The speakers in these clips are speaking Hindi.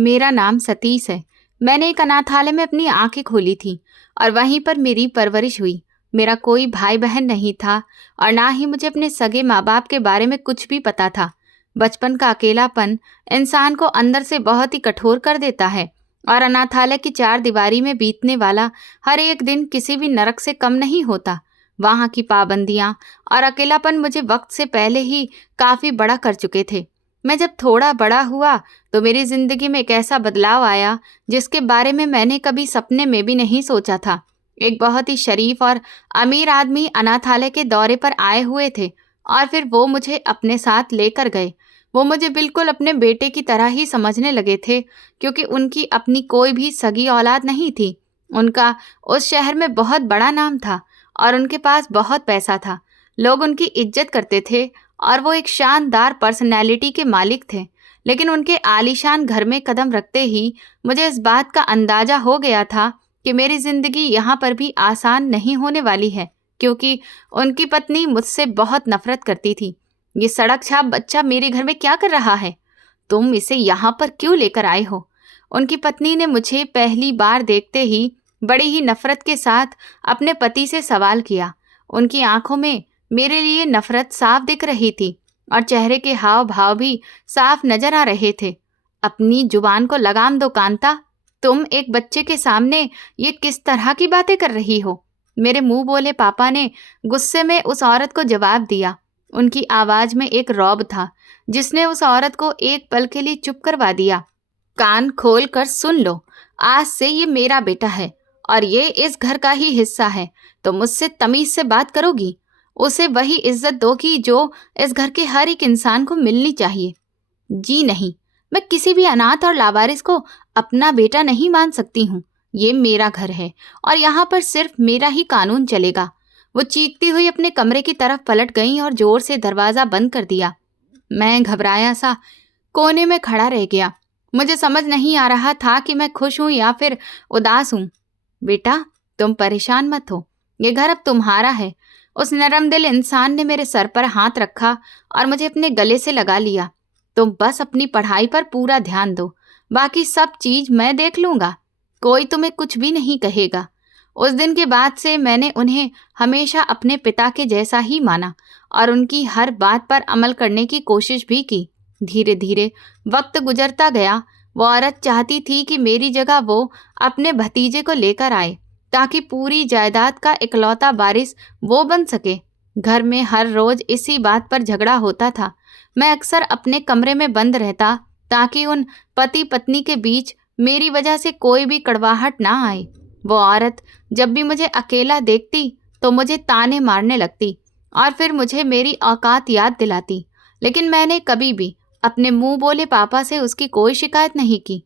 मेरा नाम सतीश है। मैंने एक अनाथालय में अपनी आंखें खोली थी और वहीं पर मेरी परवरिश हुई। मेरा कोई भाई बहन नहीं था और ना ही मुझे अपने सगे माँ बाप के बारे में कुछ भी पता था। बचपन का अकेलापन इंसान को अंदर से बहुत ही कठोर कर देता है और अनाथालय की चार दीवारी में बीतने वाला हर एक दिन किसी भी नरक से कम नहीं होता। वहाँ की पाबंदियाँ और अकेलापन मुझे वक्त से पहले ही काफ़ी बड़ा कर चुके थे। मैं जब थोड़ा बड़ा हुआ तो मेरी जिंदगी में एक ऐसा बदलाव आया जिसके बारे में मैंने कभी सपने में भी नहीं सोचा था। एक बहुत ही शरीफ और अमीर आदमी अनाथालय के दौरे पर आए हुए थे और फिर वो मुझे अपने साथ लेकर गए। वो मुझे बिल्कुल अपने बेटे की तरह ही समझने लगे थे क्योंकि उनकी अपनी कोई भी सगी औलाद नहीं थी। उनका उस शहर में बहुत बड़ा नाम था और उनके पास बहुत पैसा था। लोग उनकी इज्जत करते थे और वो एक शानदार पर्सनैलिटी के मालिक थे। लेकिन उनके आलीशान घर में कदम रखते ही मुझे इस बात का अंदाजा हो गया था कि मेरी जिंदगी यहाँ पर भी आसान नहीं होने वाली है, क्योंकि उनकी पत्नी मुझसे बहुत नफरत करती थी। ये सड़क छाप बच्चा मेरे घर में क्या कर रहा है? तुम इसे यहाँ पर क्यों लेकर आए हो? उनकी पत्नी ने मुझे पहली बार देखते ही बड़ी ही नफरत के साथ अपने पति से सवाल किया। उनकी आंखों में मेरे लिए नफरत साफ दिख रही थी और चेहरे के हाव भाव भी साफ नजर आ रहे थे। अपनी जुबान को लगाम दो कांता, तुम एक बच्चे के सामने ये किस तरह की बातें कर रही हो? मेरे मुंह बोले पापा ने गुस्से में उस औरत को जवाब दिया। उनकी आवाज में एक रौब था जिसने उस औरत को एक पल के लिए चुप करवा दिया। कान खोल कर सुन लो, आज से ये मेरा बेटा है और ये इस घर का ही हिस्सा है। तो मुझसे तमीज से बात करोगी, उसे वही इज्जत दोगी जो इस घर के हर एक इंसान को मिलनी चाहिए। जी नहीं, मैं किसी भी अनाथ और लावारिस को अपना बेटा नहीं मान सकती हूँ। ये मेरा घर है और यहाँ पर सिर्फ मेरा ही कानून चलेगा। वो चीखती हुई अपने कमरे की तरफ पलट गई और जोर से दरवाजा बंद कर दिया। मैं घबराया सा कोने में खड़ा रह गया। मुझे समझ नहीं आ रहा था कि मैं खुश हूँ या फिर उदास हूँ। बेटा, तुम परेशान मत हो, ये घर अब तुम्हारा है। उस नरम दिल इंसान ने मेरे सर पर हाथ रखा और मुझे अपने गले से लगा लिया। तुम बस अपनी पढ़ाई पर पूरा ध्यान दो, बाकी सब चीज मैं देख लूंगा। कोई तुम्हें कुछ भी नहीं कहेगा। उस दिन के बाद से मैंने उन्हें हमेशा अपने पिता के जैसा ही माना और उनकी हर बात पर अमल करने की कोशिश भी की। धीरे धीरे वक्त गुजरता गया। वो औरत चाहती थी कि मेरी जगह वो अपने भतीजे को लेकर आए ताकि पूरी जायदाद का इकलौता वारिस वो बन सके। घर में हर रोज इसी बात पर झगड़ा होता था। मैं अक्सर अपने कमरे में बंद रहता ताकि उन पति पत्नी के बीच मेरी वजह से कोई भी कड़वाहट ना आए। वो औरत जब भी मुझे अकेला देखती तो मुझे ताने मारने लगती और फिर मुझे मेरी औकात याद दिलाती। लेकिन मैंने कभी भी अपने मुंह बोले पापा से उसकी कोई शिकायत नहीं की।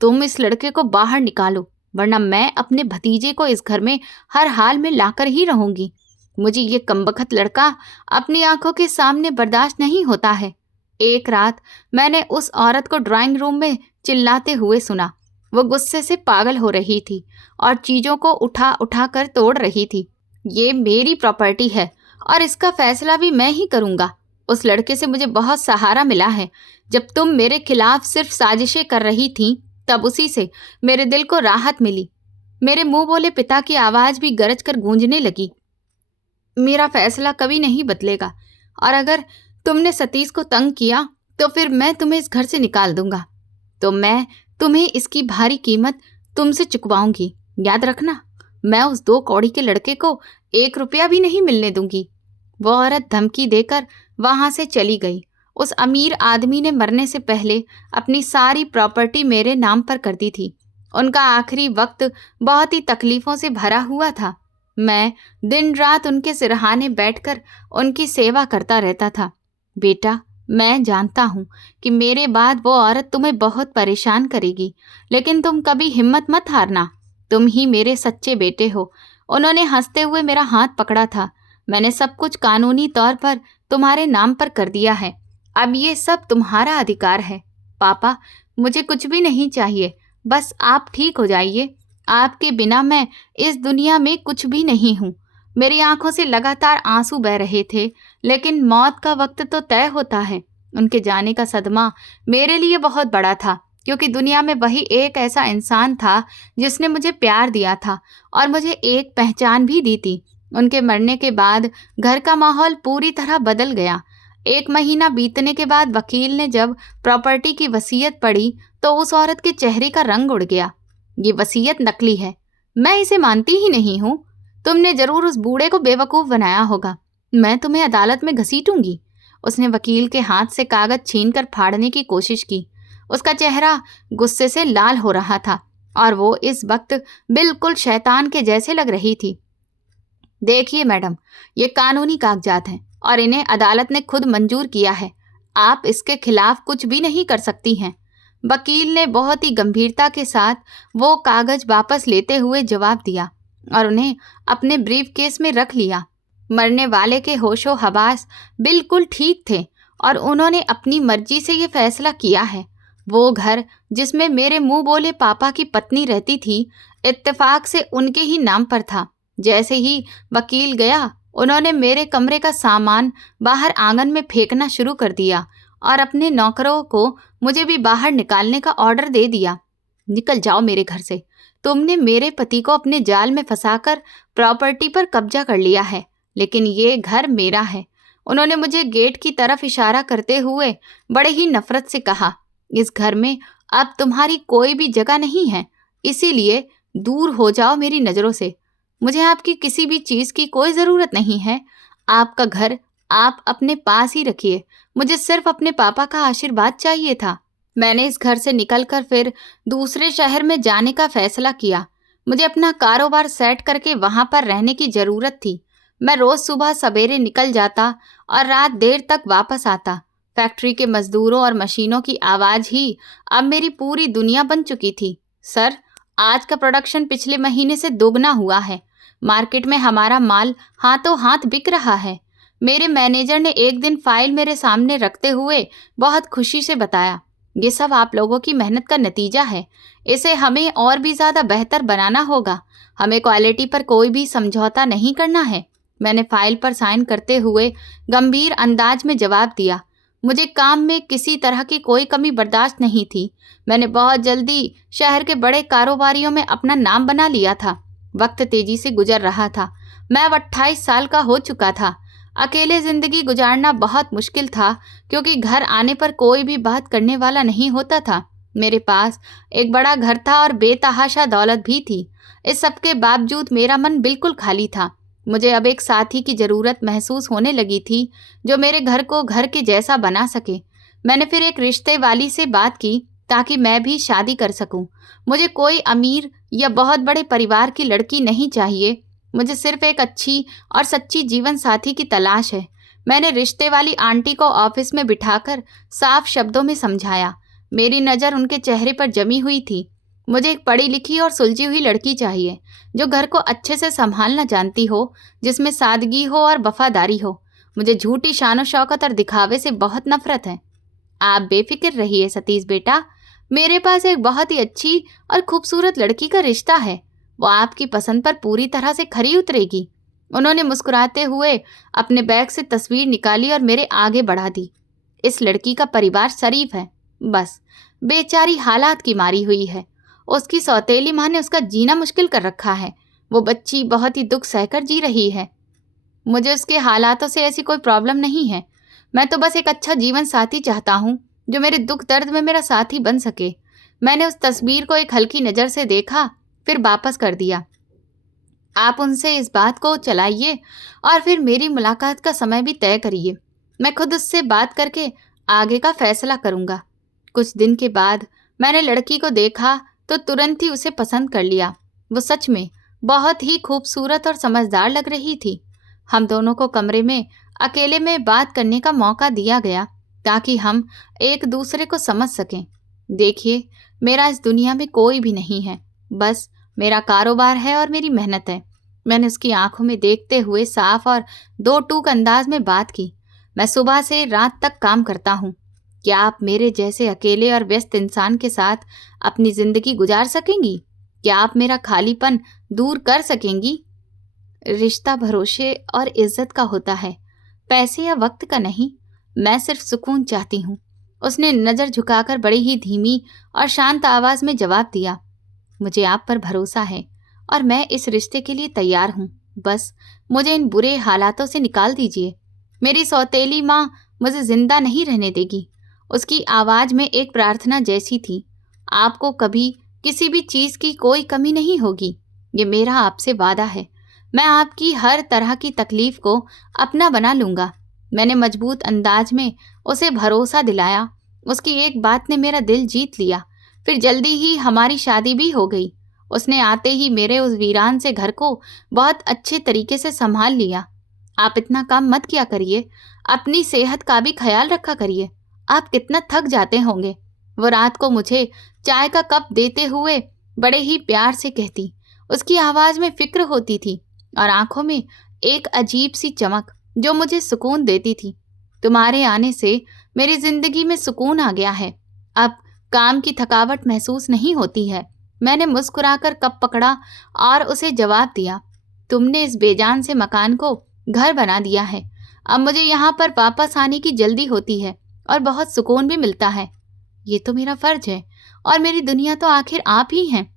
तुम इस लड़के को बाहर निकालो, वरना मैं अपने भतीजे को इस घर में हर हाल में लाकर ही रहूंगी। मुझे ये कमबख्त लड़का अपनी आंखों के सामने बर्दाश्त नहीं होता है। एक रात मैंने उस औरत को ड्राइंग रूम में चिल्लाते हुए सुना। वो गुस्से से पागल हो रही थी और चीजों को उठा उठा कर तोड़ रही थी। ये मेरी प्रॉपर्टी है और इसका फैसला भी मैं ही करूंगा। उस लड़के से मुझे बहुत सहारा मिला है। जब तुम मेरे खिलाफ सिर्फ साजिशें कर रही थी तब उसी से मेरे दिल को राहत मिली। मेरे मुंह बोले पिता की आवाज भी गरज कर गूंजने लगी। मेरा फैसला कभी नहीं बदलेगा और अगर तुमने सतीश को तंग किया तो फिर मैं तुम्हें इस घर से निकाल दूंगा। तो मैं तुम्हें इसकी भारी कीमत तुमसे चुकवाऊंगी। याद रखना, मैं उस 2 कौड़ी के लड़के को 1 रुपया भी नहीं मिलने दूंगी। वो औरत धमकी देकर वहां से चली गई। उस अमीर आदमी ने मरने से पहले अपनी सारी प्रॉपर्टी मेरे नाम पर कर दी थी। उनका आखिरी वक्त बहुत ही तकलीफों से भरा हुआ था। मैं दिन रात उनके सिरहाने बैठकर उनकी सेवा करता रहता था। बेटा, मैं जानता हूँ कि मेरे बाद वो औरत तुम्हें बहुत परेशान करेगी, लेकिन तुम कभी हिम्मत मत हारना। तुम ही मेरे सच्चे बेटे हो। उन्होंने हंसते हुए मेरा हाथ पकड़ा था। मैंने सब कुछ कानूनी तौर पर तुम्हारे नाम पर कर दिया है। अब ये सब तुम्हारा अधिकार है। पापा, मुझे कुछ भी नहीं चाहिए, बस आप ठीक हो जाइए। आपके बिना मैं इस दुनिया में कुछ भी नहीं हूँ। मेरी आंखों से लगातार आंसू बह रहे थे, लेकिन मौत का वक्त तो तय होता है। उनके जाने का सदमा मेरे लिए बहुत बड़ा था क्योंकि दुनिया में वही एक ऐसा इंसान था जिसने मुझे प्यार दिया था और मुझे एक पहचान भी दी थी। उनके मरने के बाद घर का माहौल पूरी तरह बदल गया। 1 महीना बीतने के बाद वकील ने जब प्रॉपर्टी की वसीयत पढ़ी तो उस औरत के चेहरे का रंग उड़ गया। ये वसीयत नकली है, मैं इसे मानती ही नहीं हूँ। तुमने जरूर उस बूढ़े को बेवकूफ बनाया होगा। मैं तुम्हें अदालत में घसीटूंगी। उसने वकील के हाथ से कागज छीनकर फाड़ने की कोशिश की। उसका चेहरा गुस्से से लाल हो रहा था और वो इस वक्त बिल्कुल शैतान के जैसे लग रही थी। देखिए मैडम, ये कानूनी कागजात हैं और इन्हें अदालत ने खुद मंजूर किया है। आप इसके खिलाफ कुछ भी नहीं कर सकती हैं। वकील ने बहुत ही गंभीरता के साथ वो कागज वापस लेते हुए जवाब दिया और उन्हें अपने ब्रीफ केस में रख लिया। मरने वाले के होशो हवास बिल्कुल ठीक थे और उन्होंने अपनी मर्जी से ये फैसला किया है। वो घर जिसमें मेरे मुंह बोले पापा की पत्नी रहती थी, इत्तेफाक से उनके ही नाम पर था। जैसे ही वकील गया, उन्होंने मेरे कमरे का सामान बाहर आंगन में फेंकना शुरू कर दिया और अपने नौकरों को मुझे भी बाहर निकालने का ऑर्डर दे दिया। निकल जाओ मेरे घर से। तुमने मेरे पति को अपने जाल में फंसाकर प्रॉपर्टी पर कब्जा कर लिया है, लेकिन ये घर मेरा है। उन्होंने मुझे गेट की तरफ इशारा करते हुए बड़े ही नफरत से कहा, इस घर में अब तुम्हारी कोई भी जगह नहीं है, इसीलिए दूर हो जाओ मेरी नज़रों से। मुझे आपकी किसी भी चीज़ की कोई ज़रूरत नहीं है। आपका घर आप अपने पास ही रखिए। मुझे सिर्फ अपने पापा का आशीर्वाद चाहिए था। मैंने इस घर से निकलकर फिर दूसरे शहर में जाने का फैसला किया। मुझे अपना कारोबार सेट करके वहाँ पर रहने की ज़रूरत थी। मैं रोज़ सुबह सवेरे निकल जाता और रात देर तक वापस आता। फैक्ट्री के मजदूरों और मशीनों की आवाज़ ही अब मेरी पूरी दुनिया बन चुकी थी। सर, आज का प्रोडक्शन पिछले महीने से दोगुना हुआ है। मार्केट में हमारा माल हाथों हाथ बिक रहा है। मेरे मैनेजर ने एक दिन फाइल मेरे सामने रखते हुए बहुत खुशी से बताया, ये सब आप लोगों की मेहनत का नतीजा है। इसे हमें और भी ज़्यादा बेहतर बनाना होगा। हमें क्वालिटी पर कोई भी समझौता नहीं करना है। मैंने फाइल पर साइन करते हुए गंभीर अंदाज में जवाब दिया। मुझे काम में किसी तरह की कोई कमी बर्दाश्त नहीं थी। मैंने बहुत जल्दी शहर के बड़े कारोबारियों में अपना नाम बना लिया था। वक्त तेजी से गुजर रहा था। मैं अब 28 साल का हो चुका था। अकेले ज़िंदगी गुजारना बहुत मुश्किल था, क्योंकि घर आने पर कोई भी बात करने वाला नहीं होता था। मेरे पास एक बड़ा घर था और बेतहाशा दौलत भी थी। इस सब के बावजूद मेरा मन बिल्कुल खाली था। मुझे अब एक साथी की ज़रूरत महसूस होने लगी थी, जो मेरे घर को घर के जैसा बना सके। मैंने फिर एक रिश्ते वाली से बात की ताकि मैं भी शादी कर सकूं। मुझे कोई अमीर या बहुत बड़े परिवार की लड़की नहीं चाहिए। मुझे सिर्फ एक अच्छी और सच्ची जीवन साथी की तलाश है। मैंने रिश्ते वाली आंटी को ऑफिस में बिठाकर साफ शब्दों में समझाया। मेरी नज़र उनके चेहरे पर जमी हुई थी। मुझे एक पढ़ी लिखी और सुलझी हुई लड़की चाहिए, जो घर को अच्छे से संभालना जानती हो, जिसमें सादगी हो और वफादारी हो। मुझे झूठी शान शौकत और दिखावे से बहुत नफरत है। आप बेफिक्र रहिए सतीश बेटा, मेरे पास एक बहुत ही अच्छी और खूबसूरत लड़की का रिश्ता है। वो आपकी पसंद पर पूरी तरह से खरी उतरेगी। उन्होंने मुस्कुराते हुए अपने बैग से तस्वीर निकाली और मेरे आगे बढ़ा दी। इस लड़की का परिवार शरीफ है, बस बेचारी हालात की मारी हुई है। उसकी सौतेली माँ ने उसका जीना मुश्किल कर रखा है। वो बच्ची बहुत ही दुख सहकर जी रही है। मुझे उसके हालातों से ऐसी कोई प्रॉब्लम नहीं है। मैं तो बस एक अच्छा जीवन साथी चाहता हूँ, जो मेरे दुख दर्द में मेरा साथी बन सके। मैंने उस तस्वीर को एक हल्की नज़र से देखा, फिर वापस कर दिया। आप उनसे इस बात को चलाइए और फिर मेरी मुलाकात का समय भी तय करिए। मैं खुद उससे बात करके आगे का फैसला करूँगा। कुछ दिन के बाद मैंने लड़की को देखा तो तुरंत ही उसे पसंद कर लिया। वो सच में बहुत ही खूबसूरत और समझदार लग रही थी। हम दोनों को कमरे में अकेले में बात करने का मौका दिया गया, ताकि हम एक दूसरे को समझ सकें। देखिए, मेरा इस दुनिया में कोई भी नहीं है, बस मेरा कारोबार है और मेरी मेहनत है। मैंने उसकी आंखों में देखते हुए साफ और दो टूक अंदाज में बात की। मैं सुबह से रात तक काम करता हूँ। क्या आप मेरे जैसे अकेले और व्यस्त इंसान के साथ अपनी ज़िंदगी गुजार सकेंगी? क्या आप मेरा खालीपन दूर कर सकेंगी? रिश्ता भरोसे और इज्जत का होता है, पैसे या वक्त का नहीं। मैं सिर्फ सुकून चाहती हूँ। उसने नज़र झुकाकर बड़ी ही धीमी और शांत आवाज़ में जवाब दिया, मुझे आप पर भरोसा है और मैं इस रिश्ते के लिए तैयार हूँ। बस मुझे इन बुरे हालातों से निकाल दीजिए। मेरी सौतेली माँ मुझे जिंदा नहीं रहने देगी। उसकी आवाज़ में एक प्रार्थना जैसी थी। आपको कभी किसी भी चीज़ की कोई कमी नहीं होगी, ये मेरा आपसे वादा है। मैं आपकी हर तरह की तकलीफ को अपना बना लूँगा। मैंने मजबूत अंदाज में उसे भरोसा दिलाया। उसकी एक बात ने मेरा दिल जीत लिया। फिर जल्दी ही हमारी शादी भी हो गई। उसने आते ही मेरे उस वीरान से घर को बहुत अच्छे तरीके से संभाल लिया। आप इतना काम मत किया करिए, अपनी सेहत का भी ख्याल रखा करिए। आप कितना थक जाते होंगे। वो रात को मुझे चाय का कप देते हुए बड़े ही प्यार से कहती। उसकी आवाज़ में फिक्र होती थी और आंखों में एक अजीब सी चमक जो मुझे सुकून देती थी। तुम्हारे आने से मेरी जिंदगी में सुकून आ गया है। अब काम की थकावट महसूस नहीं होती है। मैंने मुस्कुराकर कप पकड़ा और उसे जवाब दिया, तुमने इस बेजान से मकान को घर बना दिया है। अब मुझे यहाँ पर वापस आने की जल्दी होती है और बहुत सुकून भी मिलता है। ये तो मेरा फर्ज है और मेरी दुनिया तो आखिर आप ही हैं।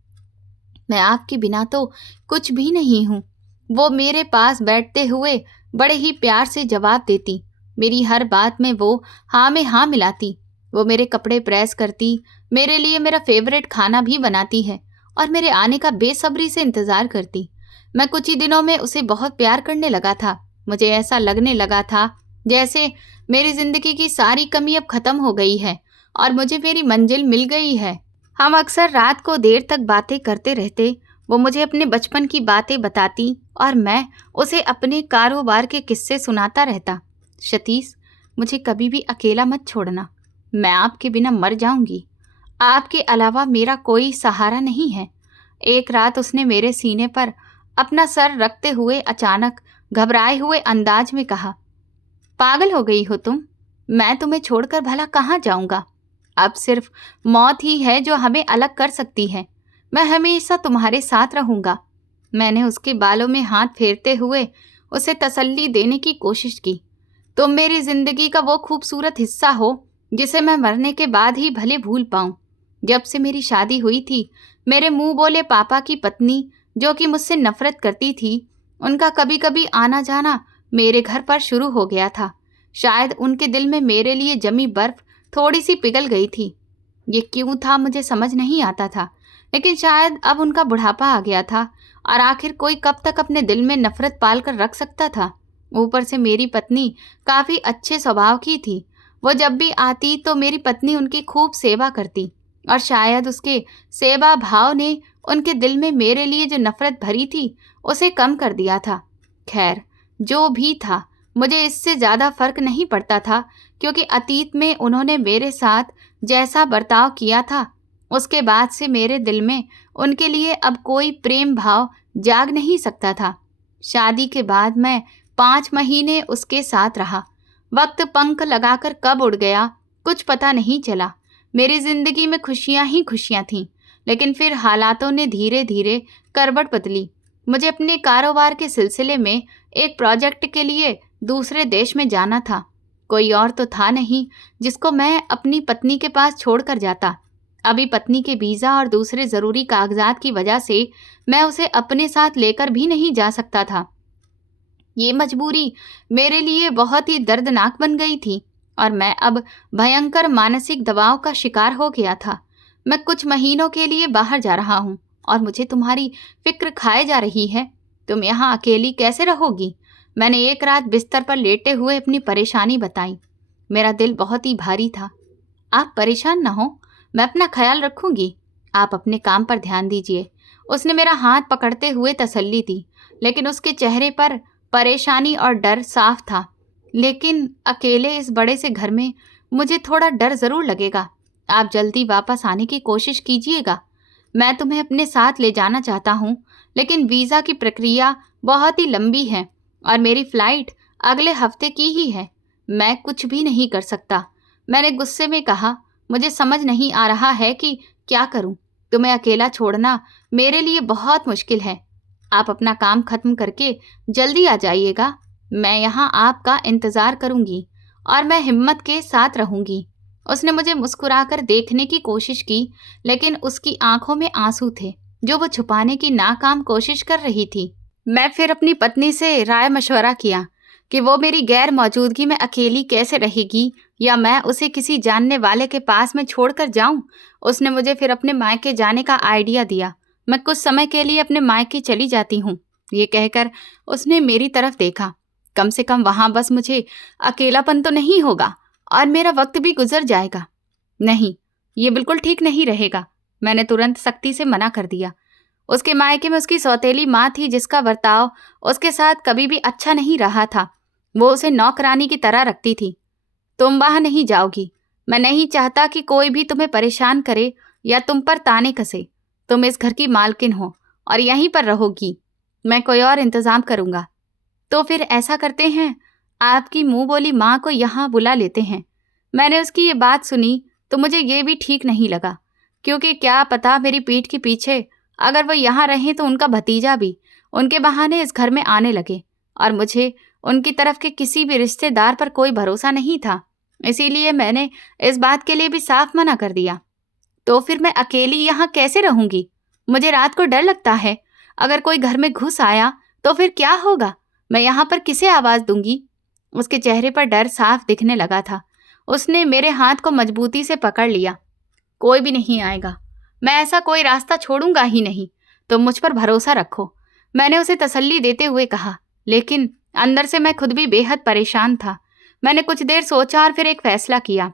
मैं आपके बिना तो कुछ भी नहीं हूँ। वो मेरे पास बैठते हुए बड़े ही प्यार से जवाब देती। मेरी हर बात में वो हाँ में हाँ मिलाती। वो मेरे कपड़े प्रेस करती, मेरे लिए मेरा फेवरेट खाना भी बनाती है और मेरे आने का बेसब्री से इंतज़ार करती। मैं कुछ ही दिनों में उसे बहुत प्यार करने लगा था। मुझे ऐसा लगने लगा था जैसे मेरी ज़िंदगी की सारी कमी अब ख़त्म हो गई है और मुझे मेरी मंजिल मिल गई है। हम अक्सर रात को देर तक बातें करते रहते। वो मुझे अपने बचपन की बातें बताती और मैं उसे अपने कारोबार के किस्से सुनाता रहता। सतीश, मुझे कभी भी अकेला मत छोड़ना। मैं आपके बिना मर जाऊंगी। आपके अलावा मेरा कोई सहारा नहीं है। एक रात उसने मेरे सीने पर अपना सर रखते हुए अचानक घबराए हुए अंदाज में कहा, पागल हो गई हो तुम? मैं तुम्हें छोड़कर भला कहाँ जाऊंगा? अब सिर्फ मौत ही है जो हमें अलग कर सकती है। मैं हमेशा तुम्हारे साथ रहूंगा। मैंने उसके बालों में हाथ फेरते हुए उसे तसल्ली देने की कोशिश की। तुम मेरी जिंदगी का वो खूबसूरत हिस्सा हो जिसे मैं मरने के बाद ही भले भूल पाऊं। जब से मेरी शादी हुई थी, मेरे मुंह बोले पापा की पत्नी जो कि मुझसे नफरत करती थी, उनका कभी कभी आना जाना मेरे घर पर शुरू हो गया था। शायद उनके दिल में मेरे लिए जमी बर्फ थोड़ी सी पिघल गई थी। ये क्यों था मुझे समझ नहीं आता था, लेकिन शायद अब उनका बुढ़ापा आ गया था और आखिर कोई कब तक अपने दिल में नफरत पाल कर रख सकता था। ऊपर से मेरी पत्नी काफ़ी अच्छे स्वभाव की थी। वो जब भी आती तो मेरी पत्नी उनकी खूब सेवा करती और शायद उसके सेवा भाव ने उनके दिल में मेरे लिए जो नफरत भरी थी उसे कम कर दिया था। खैर, जो भी था, मुझे इससे ज़्यादा फर्क नहीं पड़ता था, क्योंकि अतीत में उन्होंने मेरे साथ जैसा बर्ताव किया था उसके बाद से मेरे दिल में उनके लिए अब कोई प्रेम भाव जाग नहीं सकता था। शादी के बाद मैं 5 महीने उसके साथ रहा। वक्त पंख लगाकर कब उड़ गया कुछ पता नहीं चला। मेरी जिंदगी में खुशियां ही खुशियां थीं, लेकिन फिर हालातों ने धीरे धीरे करवट बदली। मुझे अपने कारोबार के सिलसिले में एक प्रोजेक्ट के लिए दूसरे देश में जाना था। कोई और तो था नहीं जिसको मैं अपनी पत्नी के पास छोड़कर जाता। अभी पत्नी के वीज़ा और दूसरे ज़रूरी कागजात की वजह से मैं उसे अपने साथ लेकर भी नहीं जा सकता था। ये मजबूरी मेरे लिए बहुत ही दर्दनाक बन गई थी और मैं अब भयंकर मानसिक दबाव का शिकार हो गया था। मैं कुछ महीनों के लिए बाहर जा रहा हूँ और मुझे तुम्हारी फिक्र खाए जा रही है। तुम यहाँ अकेली कैसे रहोगी? मैंने एक रात बिस्तर पर लेटे हुए अपनी परेशानी बताई। मेरा दिल बहुत ही भारी था। आप परेशान न हो, मैं अपना ख्याल रखूंगी। आप अपने काम पर ध्यान दीजिए। उसने मेरा हाथ पकड़ते हुए तसल्ली दी, लेकिन उसके चेहरे पर परेशानी और डर साफ था। लेकिन अकेले इस बड़े से घर में मुझे थोड़ा डर ज़रूर लगेगा। आप जल्दी वापस आने की कोशिश कीजिएगा। मैं तुम्हें अपने साथ ले जाना चाहता हूँ, लेकिन वीज़ा की प्रक्रिया बहुत ही लंबी है और मेरी फ़्लाइट अगले हफ्ते की ही है। मैं कुछ भी नहीं कर सकता। मैंने गुस्से में कहा, मुझे समझ नहीं आ रहा है कि क्या करूं। तुम्हें अकेला छोड़ना मेरे लिए बहुत मुश्किल है। आप अपना काम खत्म करके जल्दी आ जाइएगा। मैं यहाँ आपका इंतज़ार करूँगी और मैं हिम्मत के साथ रहूँगी। उसने मुझे मुस्कुराकर देखने की कोशिश की, लेकिन उसकी आंखों में आंसू थे जो वो छुपाने की नाकाम कोशिश कर रही थी। मैं फिर अपनी पत्नी से राय मशवरा किया कि वो मेरी गैर मौजूदगी में अकेली कैसे रहेगी, या मैं उसे किसी जानने वाले के पास में छोड़कर जाऊं। उसने मुझे फिर अपने मायके जाने का आइडिया दिया। मैं कुछ समय के लिए अपने मायके चली जाती हूँ, ये कहकर उसने मेरी तरफ देखा। कम से कम वहां बस मुझे अकेलापन तो नहीं होगा और मेरा वक्त भी गुजर जाएगा। नहीं, ये बिल्कुल ठीक नहीं रहेगा। मैंने तुरंत सख्ती से मना कर दिया। उसके मायके में उसकी सौतेली माँ थी जिसका बर्ताव उसके साथ कभी भी अच्छा नहीं रहा था। वो उसे नौकरानी की तरह रखती थी। तुम वहां नहीं जाओगी। मैं नहीं चाहता कि कोई भी तुम्हें परेशान करे या तुम पर ताने कसे। तुम इस घर की मालकिन हो और यहीं पर रहोगी। मैं कोई और इंतजाम करूंगा। तो फिर ऐसा करते हैं, आपकी मुंह बोली माँ को यहाँ बुला लेते हैं। मैंने उसकी ये बात सुनी तो मुझे ये भी ठीक नहीं लगा, क्योंकि क्या पता मेरी पीठ के पीछे अगर वो यहाँ रहें तो उनका भतीजा भी उनके बहाने इस घर में आने लगे, और मुझे उनकी तरफ के किसी भी रिश्तेदार पर कोई भरोसा नहीं था। इसीलिए मैंने इस बात के लिए भी साफ मना कर दिया। तो फिर मैं अकेली यहाँ कैसे रहूंगी? मुझे रात को डर लगता है। अगर कोई घर में घुस आया तो फिर क्या होगा? मैं यहाँ पर किसे आवाज दूंगी? उसके चेहरे पर डर साफ दिखने लगा था। उसने मेरे हाथ को मजबूती से पकड़ लिया। कोई भी नहीं आएगा। मैं ऐसा कोई रास्ता छोड़ूंगा ही नहीं। तुम मुझ पर भरोसा रखो, मैंने उसे तसल्ली देते हुए कहा। लेकिन अंदर से मैं खुद भी बेहद परेशान था। मैंने कुछ देर सोचा और फिर एक फैसला किया।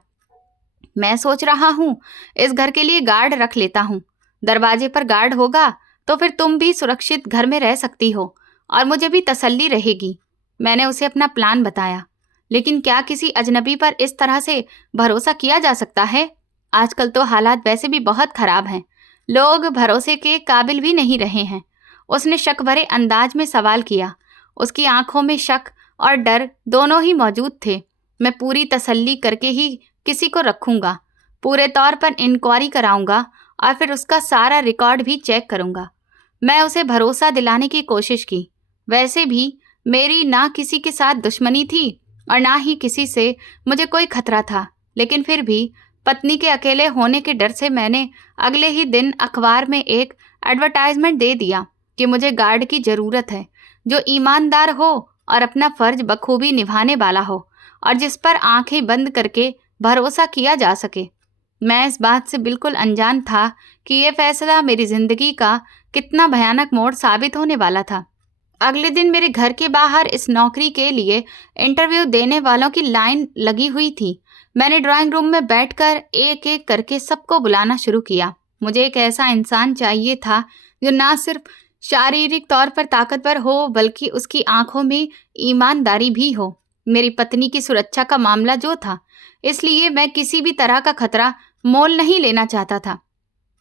मैं सोच रहा हूँ इस घर के लिए गार्ड रख लेता हूँ। दरवाजे पर गार्ड होगा तो फिर तुम भी सुरक्षित घर में रह सकती हो और मुझे भी तसल्ली रहेगी। मैंने उसे अपना प्लान बताया। लेकिन क्या किसी अजनबी पर इस तरह से भरोसा किया जा सकता है? आजकल तो हालात वैसे भी बहुत खराब हैं। लोग भरोसे के काबिल भी नहीं रहे हैं। उसने शक भरे अंदाज में सवाल किया। उसकी आंखों में शक और डर दोनों ही मौजूद थे। मैं पूरी तसल्ली करके ही किसी को रखूंगा। पूरे तौर पर इंक्वायरी कराऊंगा और फिर उसका सारा रिकॉर्ड भी चेक करूंगा। मैं उसे भरोसा दिलाने की कोशिश की। वैसे भी मेरी ना किसी के साथ दुश्मनी थी और ना ही किसी से मुझे कोई खतरा था, लेकिन फिर भी पत्नी के अकेले होने के डर से मैंने अगले ही दिन अखबार में एक एडवर्टाइजमेंट दे दिया कि मुझे गार्ड की ज़रूरत है जो ईमानदार हो और अपना फर्ज बखूबी निभाने वाला हो और जिस पर आंखें बंद करके भरोसा किया जा सके। मैं इस बात से बिल्कुल अनजान था कि यह फैसला मेरी जिंदगी का कितना भयानक मोड़ साबित होने वाला था। अगले दिन मेरे घर के बाहर इस नौकरी के लिए इंटरव्यू देने वालों की लाइन लगी हुई थी। मैंने ड्राइंग रूम में बैठकर एक एक करके सबको बुलाना शुरू किया। मुझे एक ऐसा इंसान चाहिए था जो ना सिर्फ शारीरिक तौर पर ताकतवर हो बल्कि उसकी आंखों में ईमानदारी भी हो। मेरी पत्नी की सुरक्षा का मामला जो था, इसलिए मैं किसी भी तरह का खतरा मोल नहीं लेना चाहता था।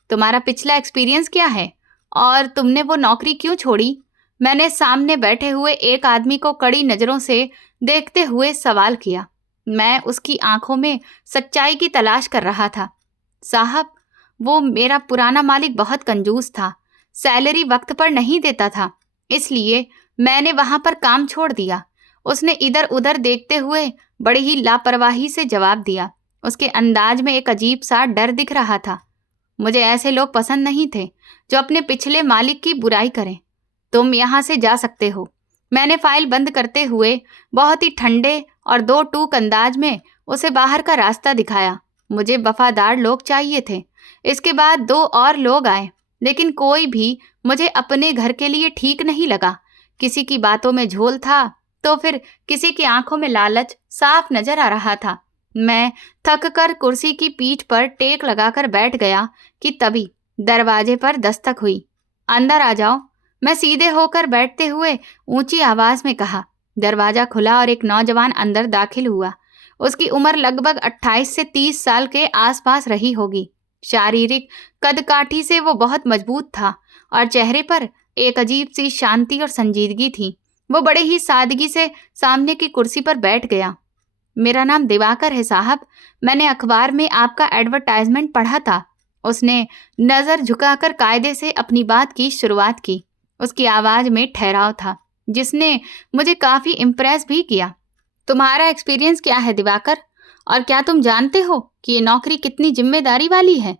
तुम्हारा पिछला एक्सपीरियंस क्या है और तुमने वो नौकरी क्यों छोड़ी? मैंने सामने बैठे हुए एक आदमी को कड़ी नज़रों से देखते हुए सवाल किया। मैं उसकी आंखों में सच्चाई की तलाश कर रहा था। साहब, वो मेरा पुराना मालिक बहुत कंजूस था। सैलरी वक्त पर नहीं देता था, इसलिए मैंने वहां पर काम छोड़ दिया। उसने इधर उधर देखते हुए बड़ी ही लापरवाही से जवाब दिया। उसके अंदाज में एक अजीब सा डर दिख रहा था। मुझे ऐसे लोग पसंद नहीं थे जो अपने पिछले मालिक की बुराई करें। तुम यहाँ से जा सकते हो। मैंने फाइल बंद करते हुए बहुत ही ठंडे और दो टूक अंदाज में उसे बाहर का रास्ता दिखाया। मुझे वफादार लोग चाहिए थे। इसके बाद 2 और लोग आए, लेकिन कोई भी मुझे अपने घर के लिए ठीक नहीं लगा। किसी की बातों में झोल था तो फिर किसी की आंखों में लालच साफ नजर आ रहा था। मैं थक कर कुर्सी की पीठ पर टेक लगाकर बैठ गया कि तभी दरवाजे पर दस्तक हुई। अंदर आ जाओ, मैं सीधे होकर बैठते हुए ऊंची आवाज में कहा। दरवाजा खुला और एक नौजवान अंदर दाखिल हुआ। उसकी उम्र लगभग 28 से 30 साल के आसपास रही होगी। शारीरिक कदकाठी से वो बहुत मजबूत था और चेहरे पर एक अजीब सी शांति और संजीदगी थी। वो बड़े ही सादगी से सामने की कुर्सी पर बैठ गया। मेरा नाम दिवाकर है साहब, मैंने अखबार में आपका एडवर्टाइजमेंट पढ़ा था। उसने नजर झुकाकर कायदे से अपनी बात की शुरुआत की। उसकी आवाज में ठहराव था जिसने मुझे काफी इम्प्रेस भी किया। तुम्हारा एक्सपीरियंस क्या है दिवाकर? और क्या तुम जानते हो कि ये नौकरी कितनी जिम्मेदारी वाली है?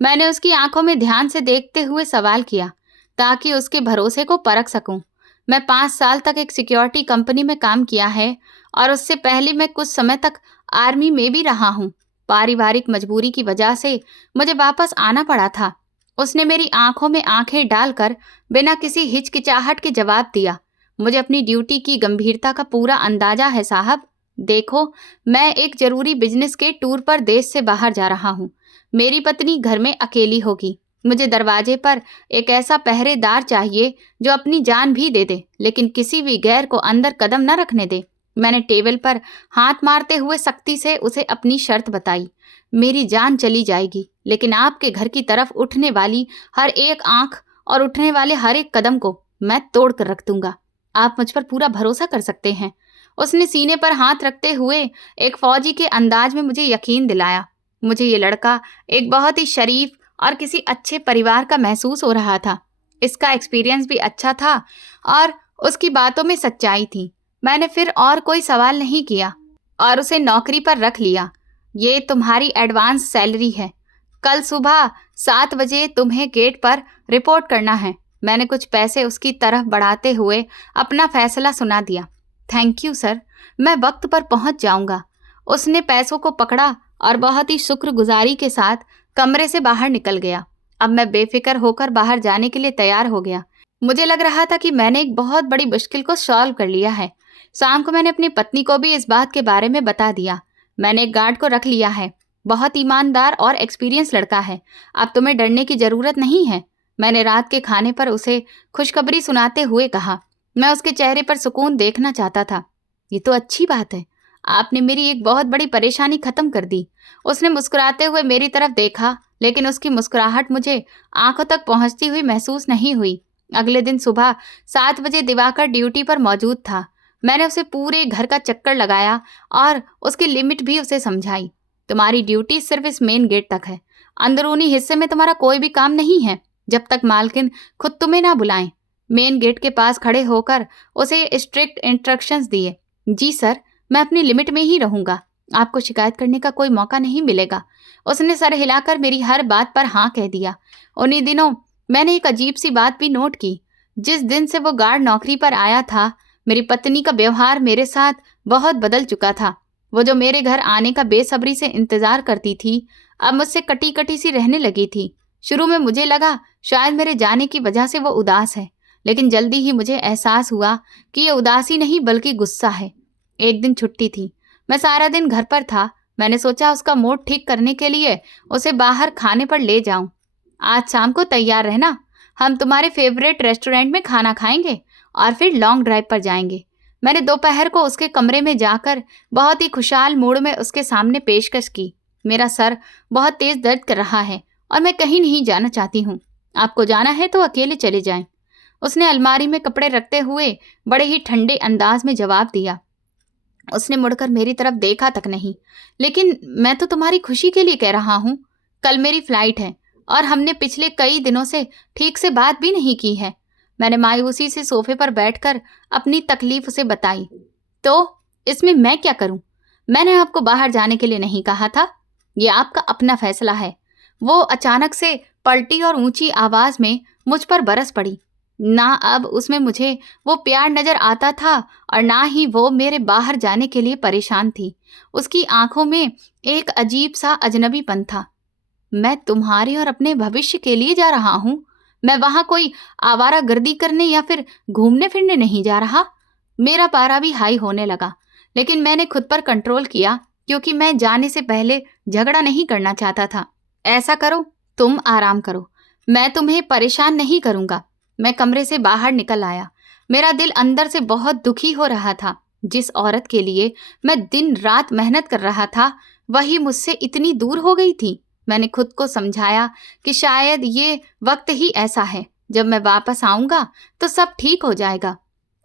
मैंने उसकी आंखों में ध्यान से देखते हुए सवाल किया ताकि उसके भरोसे को परख सकूं। मैं 5 साल तक एक सिक्योरिटी कंपनी में काम किया है और उससे पहले मैं कुछ समय तक आर्मी में भी रहा हूं। पारिवारिक मजबूरी की वजह से मुझे वापस आना पड़ा था। उसने मेरी आंखों में आंखें डालकर बिना किसी हिचकिचाहट के जवाब दिया, मुझे अपनी ड्यूटी की गंभीरता का पूरा अंदाजा है साहब। देखो, मैं एक जरूरी बिजनेस के टूर पर देश से बाहर जा रहा हूँ। मेरी पत्नी घर में अकेली होगी। मुझे दरवाजे पर एक ऐसा पहरेदार चाहिए जो अपनी जान भी दे दे, लेकिन किसी भी गैर को अंदर कदम न रखने दे। मैंने टेबल पर हाथ मारते हुए सख्ती से उसे अपनी शर्त बताई। मेरी जान चली जाएगी, लेकिन आपके घर की तरफ उठने वाली हर एक आंख और उठने वाले हर एक कदम को मैं तोड़ कर रख दूंगा। आप मुझ पर पूरा भरोसा कर सकते हैं। उसने सीने पर हाथ रखते हुए एक फौजी के अंदाज में मुझे यकीन दिलाया। मुझे ये लड़का एक बहुत ही शरीफ और किसी अच्छे परिवार का महसूस हो रहा था। इसका एक्सपीरियंस भी अच्छा था और उसकी बातों में सच्चाई थी। मैंने फिर और कोई सवाल नहीं किया और उसे नौकरी पर रख लिया। ये तुम्हारी एडवांस सैलरी है। कल सुबह 7 बजे तुम्हें गेट पर रिपोर्ट करना है। मैंने कुछ पैसे उसकी तरफ बढ़ाते हुए अपना फैसला सुना दिया। थैंक यू सर, मैं वक्त पर पहुंच जाऊंगा। उसने पैसों को पकड़ा और बहुत ही शुक्रगुजारी के साथ कमरे से बाहर निकल गया। अब मैं बेफिक्र होकर बाहर जाने के लिए तैयार हो गया। मुझे लग रहा था कि मैंने एक बहुत बड़ी मुश्किल को सॉल्व कर लिया है। शाम को मैंने अपनी पत्नी को भी इस बात के बारे में बता दिया। मैंने एक गार्ड को रख लिया है, बहुत ईमानदार और एक्सपीरियंस लड़का है। अब तुम्हें डरने की जरूरत नहीं है। मैंने रात के खाने पर उसे खुशखबरी सुनाते हुए कहा। मैं उसके चेहरे पर सुकून देखना चाहता था। ये तो अच्छी बात है, आपने मेरी एक बहुत बड़ी परेशानी खत्म कर दी। उसने मुस्कुराते हुए मेरी तरफ देखा, लेकिन उसकी मुस्कुराहट मुझे आंखों तक पहुंचती हुई महसूस नहीं हुई। अगले दिन सुबह 7 बजे दिवाकर ड्यूटी पर मौजूद था। मैंने उसे पूरे घर का चक्कर लगाया और उसकी लिमिट भी उसे समझाई। तुम्हारी ड्यूटी सिर्फ इस मेन गेट तक है। अंदरूनी हिस्से में तुम्हारा कोई भी काम नहीं है जब तक मालकिन खुद तुम्हें ना बुलाएं। मेन गेट के पास खड़े होकर उसे स्ट्रिक्ट इंस्ट्रक्शंस दिए। जी सर, मैं अपनी लिमिट में ही रहूंगा। आपको शिकायत करने का कोई मौका नहीं मिलेगा। उसने सर हिलाकर मेरी हर बात पर हाँ कह दिया। उन्हीं दिनों मैंने एक अजीब सी बात भी नोट की। जिस दिन से वो गार्ड नौकरी पर आया था, मेरी पत्नी का व्यवहार मेरे साथ बहुत बदल चुका था। वो जो मेरे घर आने का बेसब्री से इंतजार करती थी, अब मुझसे कटी कटी सी रहने लगी थी। शुरू में मुझे लगा शायद मेरे जाने की वजह से वो उदास है, लेकिन जल्दी ही मुझे एहसास हुआ कि ये उदासी नहीं बल्कि गुस्सा है। एक दिन छुट्टी थी, मैं सारा दिन घर पर था। मैंने सोचा उसका मूड ठीक करने के लिए उसे बाहर खाने पर ले जाऊं। आज शाम को तैयार रहना, हम तुम्हारे फेवरेट रेस्टोरेंट में खाना खाएंगे और फिर लॉन्ग ड्राइव पर जाएंगे। मैंने दोपहर को उसके कमरे में जाकर बहुत ही खुशहाल मूड में उसके सामने पेशकश की। मेरा सर बहुत तेज दर्द कर रहा है और मैं कहीं नहीं जाना चाहती हूँ। आपको जाना है तो अकेले चले जाएं। उसने अलमारी में कपड़े रखते हुए बड़े ही ठंडे अंदाज में जवाब दिया। उसने मुड़कर मेरी तरफ देखा तक नहीं। लेकिन मैं तो तुम्हारी खुशी के लिए कह रहा हूँ। कल मेरी फ्लाइट है और हमने पिछले कई दिनों से ठीक से बात भी नहीं की है। मैंने मायूसी से सोफे पर बैठकर अपनी तकलीफ उसे बताई। तो इसमें मैं क्या करूं? मैंने आपको बाहर जाने के लिए नहीं कहा था। ये आपका अपना फैसला है। वो अचानक से पलटी और ऊंची आवाज में मुझ पर बरस पड़ी। ना अब उसमें मुझे वो प्यार नजर आता था और ना ही वो मेरे बाहर जाने के लिए परेशान थी। उसकी आंखों में एक अजीब सा अजनबीपन था। मैं तुम्हारे और अपने भविष्य के लिए जा रहा हूँ। मैं वहां कोई आवारागर्दी करने या फिर घूमने फिरने नहीं जा रहा। मेरा पारा भी हाई होने लगा, लेकिन मैंने खुद पर कंट्रोल किया क्योंकि मैं जाने से पहले झगड़ा नहीं करना चाहता था। ऐसा करो, तुम आराम करो, मैं तुम्हें परेशान नहीं करूंगा। मैं कमरे से बाहर निकल आया। मेरा दिल अंदर से बहुत दुखी हो रहा था। जिस औरत के लिए मैं दिन रात मेहनत कर रहा था, वही मुझसे इतनी दूर हो गई थी। मैंने खुद को समझाया कि शायद ये वक्त ही ऐसा है, जब मैं वापस आऊंगा तो सब ठीक हो जाएगा।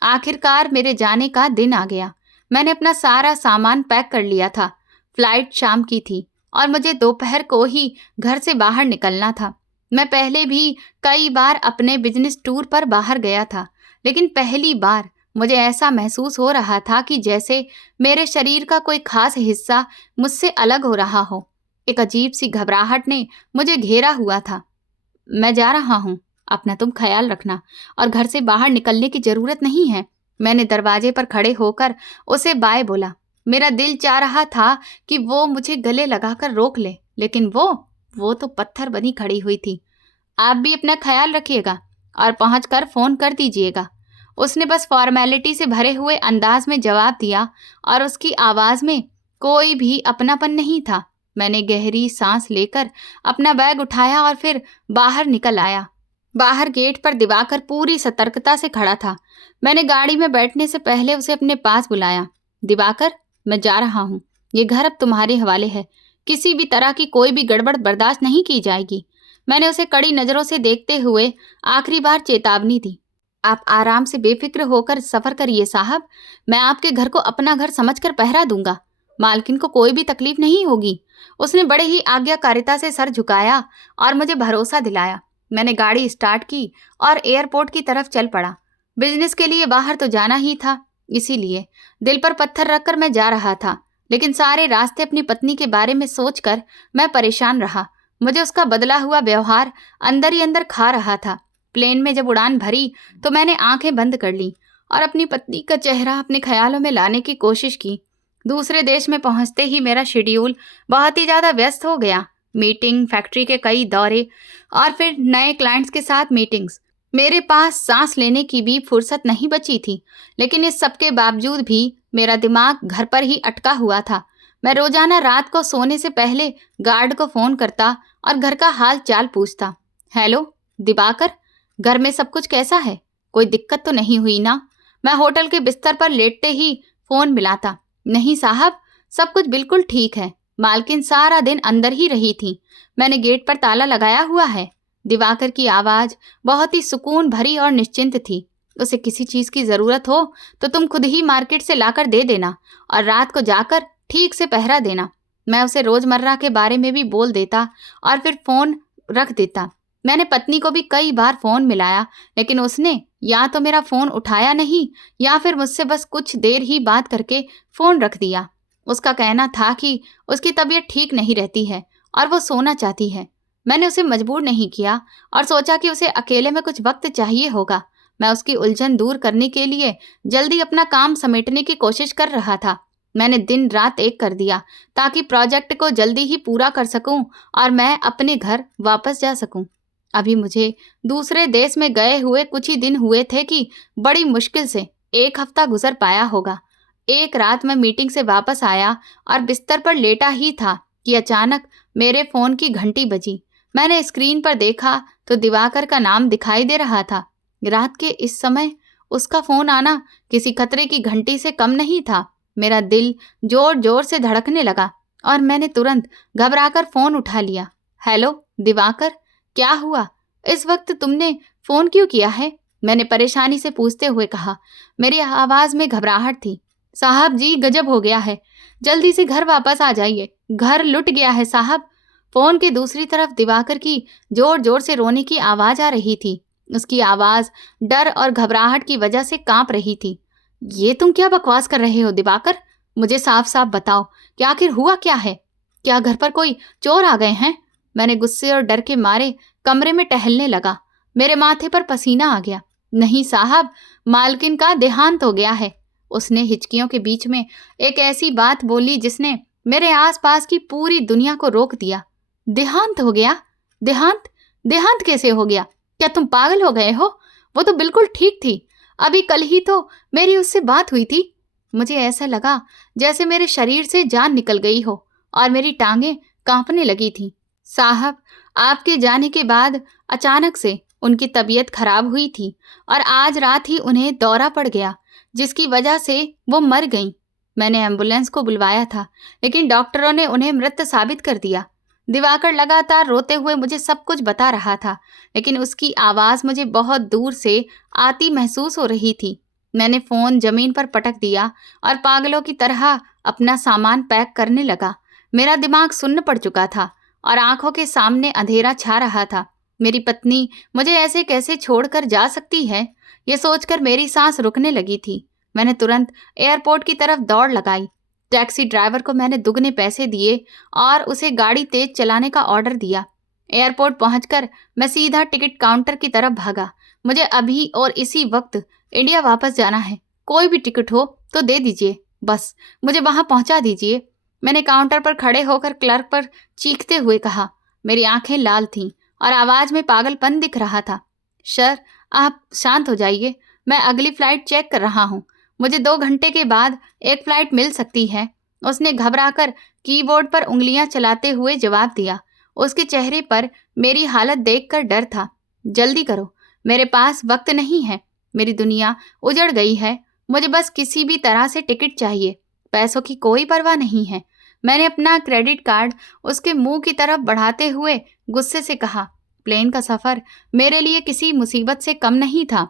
आखिरकार मेरे जाने का दिन आ गया। मैंने अपना सारा सामान पैक कर लिया था। फ्लाइट शाम की थी और मुझे दोपहर को ही घर से बाहर निकलना था। मैं पहले भी कई बार अपने बिजनेस टूर पर बाहर गया था, लेकिन पहली बार मुझे ऐसा महसूस हो रहा था कि जैसे मेरे शरीर का कोई खास हिस्सा मुझसे अलग हो रहा हो। एक अजीब सी घबराहट ने मुझे घेरा हुआ था। मैं जा रहा हूँ, अपना तुम ख्याल रखना, और घर से बाहर निकलने की जरूरत नहीं है। मैंने दरवाजे पर खड़े होकर उसे बाय बोला। मेरा दिल चाह रहा था कि वो मुझे गले लगाकर रोक ले, लेकिन वो तो पत्थर बनी खड़ी हुई थी। आप भी अपना ख्याल रखिएगा और पहुंचकर फोन कर दीजिएगा। उसने बस फॉर्मेलिटी से भरे हुए अंदाज में जवाब दिया और उसकी आवाज में कोई भी अपनापन नहीं था। मैंने गहरी सांस लेकर अपना बैग उठाया और फिर बाहर निकल आया। बाहर गेट पर दिवाकर पूरी सतर्कता से खड़ा था। मैंने गाड़ी में बैठने से पहले उसे अपने पास बुलाया। दिवाकर, मैं जा रहा हूँ। ये घर अब तुम्हारे हवाले है। किसी भी तरह की कोई भी गड़बड़ बर्दाश्त नहीं की जाएगी। मैंने उसे कड़ी नजरों से देखते हुए आखिरी बार चेतावनी दी। आप आराम से बेफिक्र होकर सफर करिए साहब। मैं आपके घर को अपना घर समझकर पहरा दूंगा। मालकिन को कोई भी तकलीफ नहीं होगी। उसने बड़े ही आज्ञाकारिता से सर झुकाया और मुझे भरोसा दिलाया। मैंने गाड़ी स्टार्ट की और एयरपोर्ट की तरफ चल पड़ा। बिजनेस के लिए बाहर तो जाना ही था, इसीलिए दिल पर पत्थर रखकर मैं जा रहा था। लेकिन सारे रास्ते अपनी पत्नी के बारे में सोचकर मैं परेशान रहा। मुझे उसका बदला हुआ व्यवहार अंदर ही अंदर खा रहा था। प्लेन में जब उड़ान भरी तो मैंने आंखें बंद कर ली और अपनी पत्नी का चेहरा अपने ख्यालों में लाने की कोशिश की। दूसरे देश में पहुंचते ही मेरा शेड्यूल बहुत ही ज़्यादा व्यस्त हो गया। मीटिंग, फैक्ट्री के कई दौरे और फिर नए क्लाइंट्स के साथ मीटिंग्स। मेरे पास सांस लेने की भी फुर्सत नहीं बची थी। लेकिन इस सब के बावजूद भी मेरा दिमाग घर पर ही अटका हुआ था। मैं रोजाना रात को सोने से पहले गार्ड को फ़ोन करता और घर का हाल चाल पूछता। हेलो दिवाकर, घर में सब कुछ कैसा है? कोई दिक्कत तो नहीं हुई ना? मैं होटल के बिस्तर पर लेटते ही फ़ोन मिलाता। नहीं साहब, सब कुछ बिल्कुल ठीक है। मालकिन सारा दिन अंदर ही रही थी। मैंने गेट पर ताला लगाया हुआ है। दिवाकर की आवाज़ बहुत ही सुकून भरी और निश्चिंत थी। उसे किसी चीज़ की ज़रूरत हो तो तुम खुद ही मार्केट से लाकर दे देना और रात को जाकर ठीक से पहरा देना। मैं उसे रोज़मर्रा के बारे में भी बोल देता और फिर फ़ोन रख देता। मैंने पत्नी को भी कई बार फ़ोन मिलाया, लेकिन उसने या तो मेरा फ़ोन उठाया नहीं या फिर मुझसे बस कुछ देर ही बात करके फ़ोन रख दिया। उसका कहना था कि उसकी तबीयत ठीक नहीं रहती है और वो सोना चाहती है। मैंने उसे मजबूर नहीं किया और सोचा कि उसे अकेले में कुछ वक्त चाहिए होगा। मैं उसकी उलझन दूर करने के लिए जल्दी अपना काम समेटने की कोशिश कर रहा था। मैंने दिन रात एक कर दिया ताकि प्रोजेक्ट को जल्दी ही पूरा कर सकूं और मैं अपने घर वापस जा सकूं। अभी मुझे दूसरे देश में गए हुए कुछ ही दिन हुए थे कि बड़ी मुश्किल से 1 हफ्ता गुजर पाया होगा। एक रात मैं मीटिंग से वापस आया और बिस्तर पर लेटा ही था कि अचानक मेरे फ़ोन की घंटी बजी। मैंने स्क्रीन पर देखा तो दिवाकर का नाम दिखाई दे रहा था। रात के इस समय उसका फ़ोन आना किसी खतरे की घंटी से कम नहीं था। मेरा दिल जोर जोर से धड़कने लगा और मैंने तुरंत घबराकर फ़ोन उठा लिया। हेलो दिवाकर, क्या हुआ? इस वक्त तुमने फ़ोन क्यों किया है? मैंने परेशानी से पूछते हुए कहा। मेरी आवाज़ में घबराहट थी। साहब जी, गजब हो गया है। जल्दी से घर वापस आ जाइए। घर लुट गया है साहब। फ़ोन की दूसरी तरफ दिवाकर की जोर जोर से रोने की आवाज़ आ रही थी। उसकी आवाज़ डर और घबराहट की वजह से कांप रही थी। ये तुम क्या बकवास कर रहे हो दिवाकर? मुझे साफ साफ बताओ कि आखिर हुआ क्या है? क्या घर पर कोई चोर आ गए हैं? मैंने गुस्से और डर के मारे कमरे में टहलने लगा। मेरे माथे पर पसीना आ गया। नहीं साहब, मालकिन का देहांत हो गया है। उसने हिचकियों के बीच में एक ऐसी बात बोली जिसने मेरे आसपास की पूरी दुनिया को रोक दिया। देहांत हो गया? देहांत? देहांत कैसे हो गया? क्या तुम पागल हो गए हो? वो तो बिल्कुल ठीक थी। अभी कल ही तो मेरी उससे बात हुई थी। मुझे ऐसा लगा जैसे मेरे शरीर से जान निकल गई हो और मेरी टांगें कांपने लगी थी। साहब, आपके जाने के बाद अचानक से उनकी तबीयत खराब हुई थी और आज रात ही उन्हें दौरा पड़ गया, जिसकी वजह से वो मर गईं। मैंने एम्बुलेंस को बुलवाया था, लेकिन डॉक्टरों ने उन्हें मृत साबित कर दिया। दिवाकर लगातार रोते हुए मुझे सब कुछ बता रहा था, लेकिन उसकी आवाज़ मुझे बहुत दूर से आती महसूस हो रही थी। मैंने फ़ोन ज़मीन पर पटक दिया और पागलों की तरह अपना सामान पैक करने लगा। मेरा दिमाग सुन्न पड़ चुका था और आंखों के सामने अंधेरा छा रहा था। मेरी पत्नी मुझे ऐसे कैसे छोड़कर जा सकती है, ये सोचकर मेरी सांस रुकने लगी थी। मैंने तुरंत एयरपोर्ट की तरफ दौड़ लगाई। टैक्सी ड्राइवर को मैंने दुगने पैसे दिए और उसे गाड़ी तेज चलाने का ऑर्डर दिया। एयरपोर्ट पहुंचकर मैं सीधा टिकट काउंटर की तरफ भागा। मुझे अभी और इसी वक्त इंडिया वापस जाना है। कोई भी टिकट हो तो दे दीजिए, बस मुझे वहां पहुंचा दीजिए। मैंने काउंटर पर खड़े होकर क्लर्क पर चीखते हुए कहा। मेरी आंखें लाल थीं और आवाज में पागलपन दिख रहा था। सर, आप शांत हो जाइए, मैं अगली फ्लाइट चेक कर रहा हूँ। मुझे 2 घंटे के बाद एक फ्लाइट मिल सकती है। उसने घबराकर कीबोर्ड पर उंगलियां चलाते हुए जवाब दिया। उसके चेहरे पर मेरी हालत देखकर डर था। जल्दी करो, मेरे पास वक्त नहीं है। मेरी दुनिया उजड़ गई है। मुझे बस किसी भी तरह से टिकट चाहिए। पैसों की कोई परवाह नहीं है। मैंने अपना क्रेडिट कार्ड उसके मुंह की तरफ बढ़ाते हुए गुस्से से कहा। प्लेन का सफर मेरे लिए किसी मुसीबत से कम नहीं था।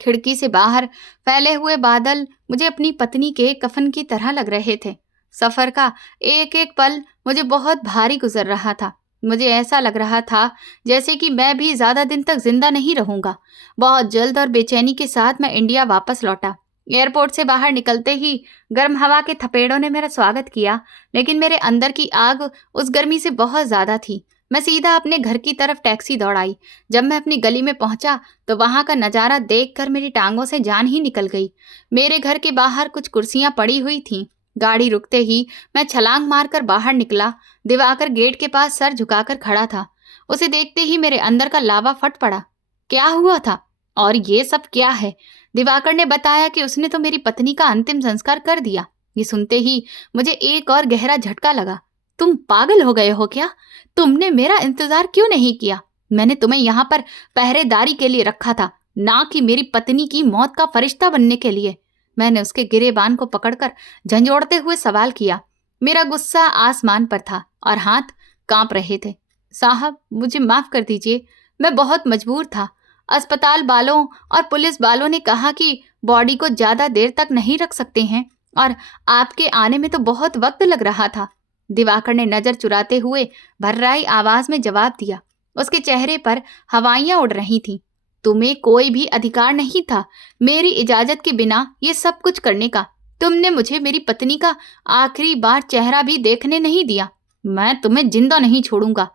खिड़की से बाहर फैले हुए बादल मुझे अपनी पत्नी के कफन की तरह लग रहे थे। सफर का एक एक पल मुझे बहुत भारी गुजर रहा था। मुझे ऐसा लग रहा था जैसे कि मैं भी ज्यादा दिन तक जिंदा नहीं रहूंगा। बहुत जल्द और बेचैनी के साथ मैं इंडिया वापस लौटा। एयरपोर्ट से बाहर निकलते ही गर्म हवा के थपेड़ों ने मेरा स्वागत किया, लेकिन मेरे अंदर की आग उस गर्मी से बहुत ज्यादा थी। मैं सीधा अपने घर की तरफ टैक्सी दौड़ाई। जब मैं अपनी गली में पहुंचा तो वहां का नजारा देखकर मेरी टांगों से जान ही निकल गई। मेरे घर के बाहर कुछ कुर्सियां पड़ी हुई थीं। गाड़ी रुकते ही मैं छलांग मारकर बाहर निकला। दिवाकर गेट के पास सर झुकाकर खड़ा था। उसे देखते ही मेरे अंदर का लावा फट पड़ा। क्या हुआ था और ये सब क्या है? दिवाकर ने बताया कि उसने तो मेरी पत्नी का अंतिम संस्कार कर दिया। ये सुनते ही मुझे एक और गहरा झटका लगा। तुम पागल हो गए हो क्या? तुमने मेरा इंतजार क्यों नहीं किया? मैंने तुम्हें यहाँ पर पहरेदारी के लिए रखा था, ना कि मेरी पत्नी की मौत का फरिश्ता बनने के लिए। मैंने उसके गिरेबान को पकड़कर झंझोड़ते हुए सवाल किया। मेरा गुस्सा आसमान पर था और हाथ कांप रहे थे। साहब, मुझे माफ कर दीजिए, मैं बहुत मजबूर था। अस्पताल वालों और पुलिस वालों ने कहा कि बॉडी को ज्यादा देर तक नहीं रख सकते हैं और आपके आने में तो बहुत वक्त लग रहा था। दिवाकर ने नजर चुराते हुए भर्राई आवाज में जवाब दिया। उसके चेहरे पर हवाइयां उड़ रही थीं। तुम्हें कोई भी अधिकार नहीं था मेरी इजाजत के बिना ये सब कुछ करने का। तुमने मुझे मेरी पत्नी का आखिरी बार चेहरा भी देखने नहीं दिया। मैं तुम्हें जिंदा नहीं छोड़ूंगा।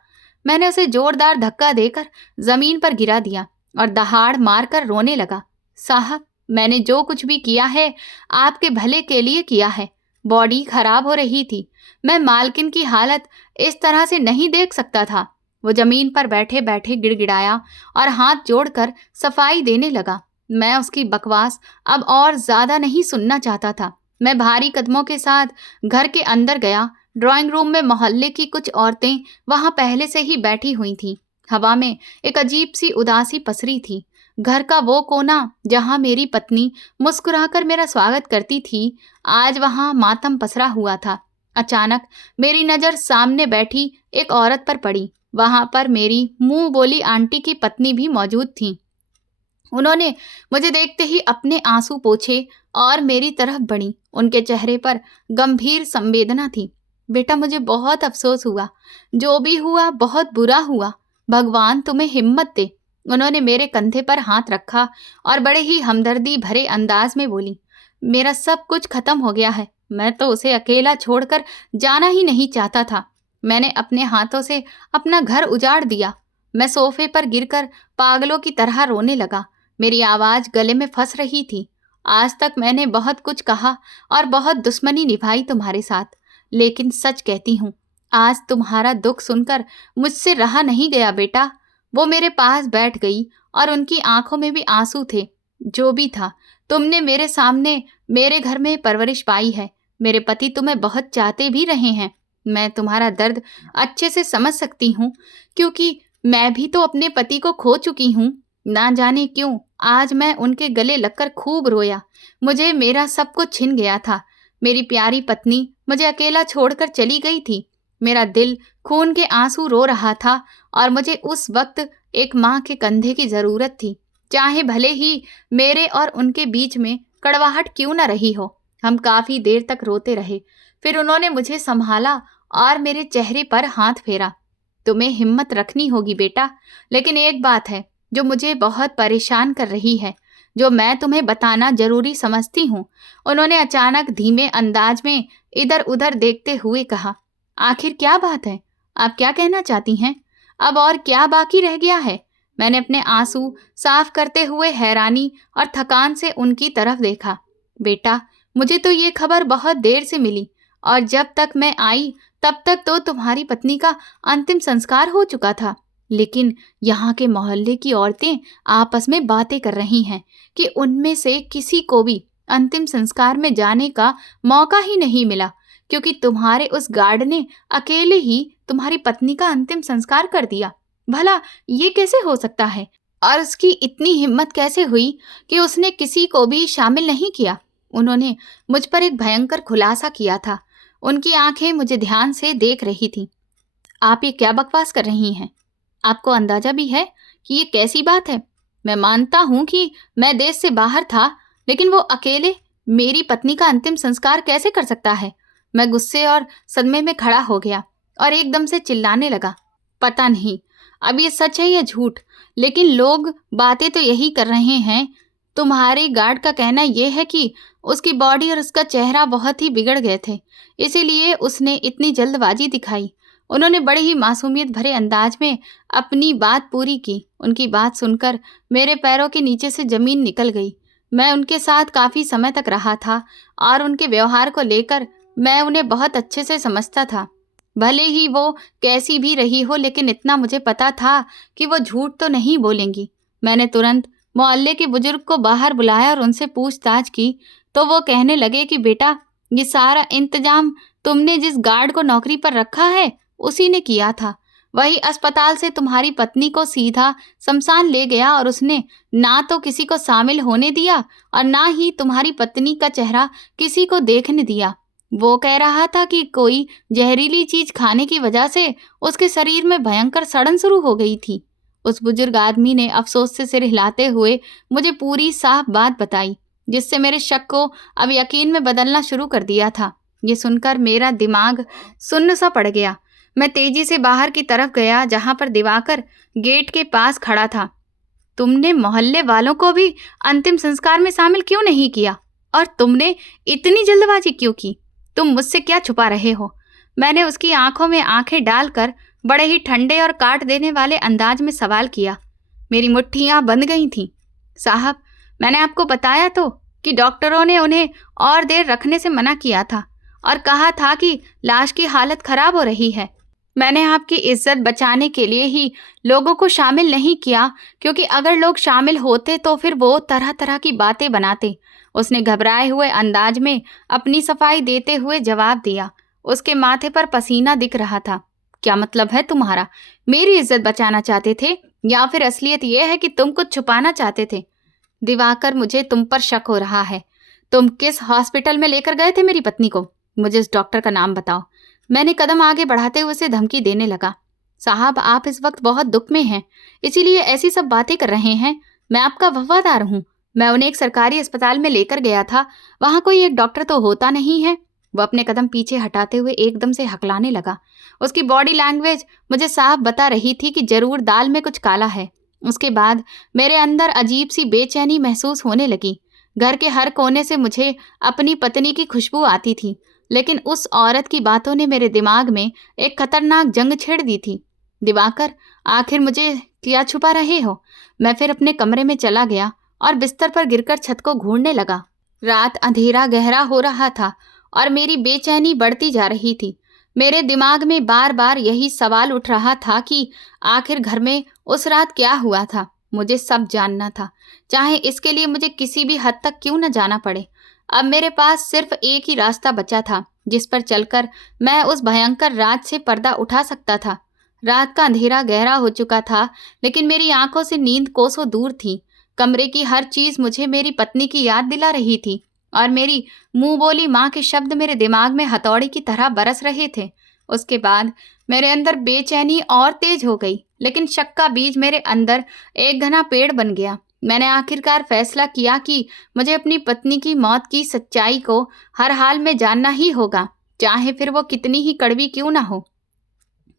मैंने उसे जोरदार धक्का देकर जमीन पर गिरा दिया और दहाड़ मारकर रोने लगा। साहब, मैंने जो कुछ भी किया है आपके भले के लिए किया है। बॉडी खराब हो रही थी। मैं मालकिन की हालत इस तरह से नहीं देख सकता था। वो जमीन पर बैठे बैठे गिड़गिड़ाया और हाथ जोड़कर सफाई देने लगा। मैं उसकी बकवास अब और ज्यादा नहीं सुनना चाहता था। मैं भारी कदमों के साथ घर के अंदर गया। ड्राइंग रूम में मोहल्ले की कुछ औरतें वहां पहले से ही बैठी हुई थीं। हवा में एक अजीब सी उदासी पसरी थी। घर का वो कोना जहां मेरी पत्नी मुस्कुराकर मेरा स्वागत करती थी, आज वहां मातम पसरा हुआ था। अचानक मेरी नजर सामने बैठी एक औरत पर पड़ी। वहां पर मेरी मुंह बोली आंटी की पत्नी भी मौजूद थी। उन्होंने मुझे देखते ही अपने आंसू पोंछे और मेरी तरफ बढ़ी। उनके चेहरे पर गंभीर संवेदना थी। बेटा, मुझे बहुत अफसोस हुआ। जो भी हुआ बहुत बुरा हुआ। भगवान तुम्हें हिम्मत दे। उन्होंने मेरे कंधे पर हाथ रखा और बड़े ही हमदर्दी भरे अंदाज में बोली। मेरा सब कुछ खत्म हो गया है। मैं तो उसे अकेला छोड़कर जाना ही नहीं चाहता था। मैंने अपने हाथों से अपना घर उजाड़ दिया। मैं सोफे पर गिरकर पागलों की तरह रोने लगा। मेरी आवाज गले में फंस रही थी। आज तक मैंने बहुत कुछ कहा और बहुत दुश्मनी निभाई तुम्हारे साथ, लेकिन सच कहती हूँ, आज तुम्हारा दुख सुनकर मुझसे रहा नहीं गया बेटा। वो मेरे पास बैठ गई और उनकी आंखों में भी आंसू थे। जो भी था, तुमने मेरे सामने मेरे घर में परवरिश पाई है। मेरे पति तुम्हें बहुत चाहते भी रहे हैं। मैं तुम्हारा दर्द अच्छे से समझ सकती हूँ, क्योंकि मैं भी तो अपने पति को खो चुकी हूँ। ना जाने क्यों आज मैं उनके गले लगकर खूब रोया। मुझे मेरा सब कुछ छिन गया था। मेरी प्यारी पत्नी मुझे अकेला छोड़कर चली गई थी। मेरा दिल खून के आंसू रो रहा था और मुझे उस वक्त एक माँ के कंधे की जरूरत थी, चाहे भले ही मेरे और उनके बीच में कड़वाहट क्यों न रही हो। हम काफी देर तक रोते रहे। फिर उन्होंने मुझे संभाला और मेरे चेहरे पर हाथ फेरा। तुम्हें हिम्मत रखनी होगी बेटा। लेकिन एक बात है जो मुझे बहुत परेशान कर रही है, जो मैं तुम्हें बताना जरूरी समझती हूँ। उन्होंने अचानक धीमे अंदाज में इधर उधर देखते हुए कहा। आखिर क्या बात है? आप क्या कहना चाहती हैं? अब और क्या बाकी रह गया है? मैंने अपने आंसू साफ करते हुए हैरानी और थकान से उनकी तरफ देखा। बेटा, मुझे तो ये खबर बहुत देर से मिली और जब तक मैं आई तब तक तो तुम्हारी पत्नी का अंतिम संस्कार हो चुका था। लेकिन यहाँ के मोहल्ले की औरतें आपस में बातें कर रही हैं कि उनमें से किसी को भी अंतिम संस्कार में जाने का मौका ही नहीं मिला, क्योंकि तुम्हारे उस गार्ड ने अकेले ही तुम्हारी पत्नी का अंतिम संस्कार कर दिया। भला ये कैसे हो सकता है? और उसकी इतनी हिम्मत कैसे हुई कि उसने किसी को भी शामिल नहीं किया? उन्होंने मुझ पर एक भयंकर खुलासा किया था। उनकी आंखें मुझे ध्यान से देख रही थी। आप ये क्या बकवास कर रही हैं? आपको अंदाजा भी है कि ये कैसी बात है? मैं मानता हूं कि मैं देश से बाहर था, लेकिन वो अकेले मेरी पत्नी का अंतिम संस्कार कैसे कर सकता है? मैं गुस्से और सदमे में खड़ा हो गया और एकदम से चिल्लाने लगा। पता नहीं अब ये सच है या झूठ, लेकिन लोग बातें तो यही कर रहे हैं। तुम्हारे गार्ड का कहना यह है कि उसकी बॉडी और उसका चेहरा बहुत ही बिगड़ गए थे, इसीलिए उसने इतनी जल्दबाजी दिखाई। उन्होंने बड़े ही मासूमियत भरे अंदाज में अपनी बात पूरी की। उनकी बात सुनकर मेरे पैरों के नीचे से जमीन निकल गई। मैं उनके साथ काफ़ी समय तक रहा था और उनके व्यवहार को लेकर मैं उन्हें बहुत अच्छे से समझता था। भले ही वो कैसी भी रही हो, लेकिन इतना मुझे पता था कि वो झूठ तो नहीं बोलेंगी। मैंने तुरंत मोहल्ले के बुजुर्ग को बाहर बुलाया और उनसे पूछताछ की, तो वो कहने लगे कि बेटा, ये सारा इंतजाम तुमने जिस गार्ड को नौकरी पर रखा है उसी ने किया था। वही अस्पताल से तुम्हारी पत्नी को सीधा शमशान ले गया और उसने ना तो किसी को शामिल होने दिया और ना ही तुम्हारी पत्नी का चेहरा किसी को देखने दिया। वो कह रहा था कि कोई जहरीली चीज खाने की वजह से उसके शरीर में भयंकर सड़न शुरू हो गई थी। उस बुजुर्ग आदमी ने अफसोस से सिर हिलाते हुए मुझे पूरी साफ बात बताई, जिससे मेरे शक को अब यकीन में बदलना शुरू कर दिया था। ये सुनकर मेरा दिमाग सुन्न सा पड़ गया। मैं तेजी से बाहर की तरफ गया, जहां पर दिवाकर गेट के पास खड़ा था। तुमने मोहल्ले वालों को भी अंतिम संस्कार में शामिल क्यों नहीं किया? और तुमने इतनी जल्दबाजी क्यों की? तुम मुझसे क्या छुपा रहे हो? मैंने उसकी आंखों में आंखें डालकर बड़े ही ठंडे और काट देने वाले अंदाज में सवाल किया। मेरी मुट्ठियां बंद गई थीं। साहब, मैंने आपको बताया तो कि डॉक्टरों ने उन्हें और देर रखने से मना किया था और कहा था कि लाश की हालत खराब हो रही है। मैंने आपकी इज्जत बचाने के लिए ही लोगों को शामिल नहीं किया, क्योंकि अगर लोग शामिल होते तो फिर वो तरह तरह की बातें बनाते। उसने घबराए हुए अंदाज में अपनी सफाई देते हुए जवाब दिया। उसके माथे पर पसीना दिख रहा था। क्या मतलब है तुम्हारा? मेरी इज्जत बचाना चाहते थे या फिर असलियत यह है कि तुम कुछ छुपाना चाहते थे? दिवाकर, मुझे तुम पर शक हो रहा है। तुम किस हॉस्पिटल में लेकर गए थे मेरी पत्नी को? मुझे उस डॉक्टर का नाम बताओ। मैंने कदम आगे बढ़ाते हुए उसे धमकी देने लगा। साहब, आप इस वक्त बहुत दुख में हैं, इसीलिए ऐसी सब बातें कर रहे हैं। मैं आपका वफादार हूँ। मैं उन्हें एक सरकारी अस्पताल में लेकर गया था। वहाँ कोई एक डॉक्टर तो होता नहीं है। वो अपने कदम पीछे हटाते हुए एकदम से हकलाने लगा। उसकी बॉडी लैंग्वेज मुझे साफ बता रही थी कि जरूर दाल में कुछ काला है। उसके बाद मेरे अंदर अजीब सी बेचैनी महसूस होने लगी। घर के हर कोने से मुझे अपनी पत्नी की खुशबू आती थी, लेकिन उस औरत की बातों ने मेरे दिमाग में एक खतरनाक जंग छेड़ दी थी। दिवाकर, आखिर मुझे क्या छुपा रहे हो? मैं फिर अपने कमरे में चला गया और बिस्तर पर गिरकर छत को घूरने लगा। रात अंधेरा गहरा हो रहा था और मेरी बेचैनी बढ़ती जा रही थी। मेरे दिमाग में बार बार यही सवाल उठ रहा था कि आखिर घर में उस रात क्या हुआ था। मुझे सब जानना था, चाहे इसके लिए मुझे किसी भी हद तक क्यों न जाना पड़े। अब मेरे पास सिर्फ एक ही रास्ता बचा था, जिस पर चलकर मैं उस भयंकर रात से पर्दा उठा सकता था। रात का अंधेरा गहरा हो चुका था, लेकिन मेरी आंखों से नींद कोसों दूर थी। कमरे की हर चीज मुझे मेरी पत्नी की याद दिला रही थी और मेरी मुंह बोली माँ के शब्द मेरे दिमाग में हथौड़ी की तरह बरस रहे थे। उसके बाद मेरे अंदर बेचैनी और तेज हो गई, लेकिन शक का बीज मेरे अंदर एक घना पेड़ बन गया। मैंने आखिरकार फैसला किया कि मुझे अपनी पत्नी की मौत की सच्चाई को हर हाल में जानना ही होगा, चाहे फिर वो कितनी ही कड़वी क्यों ना हो।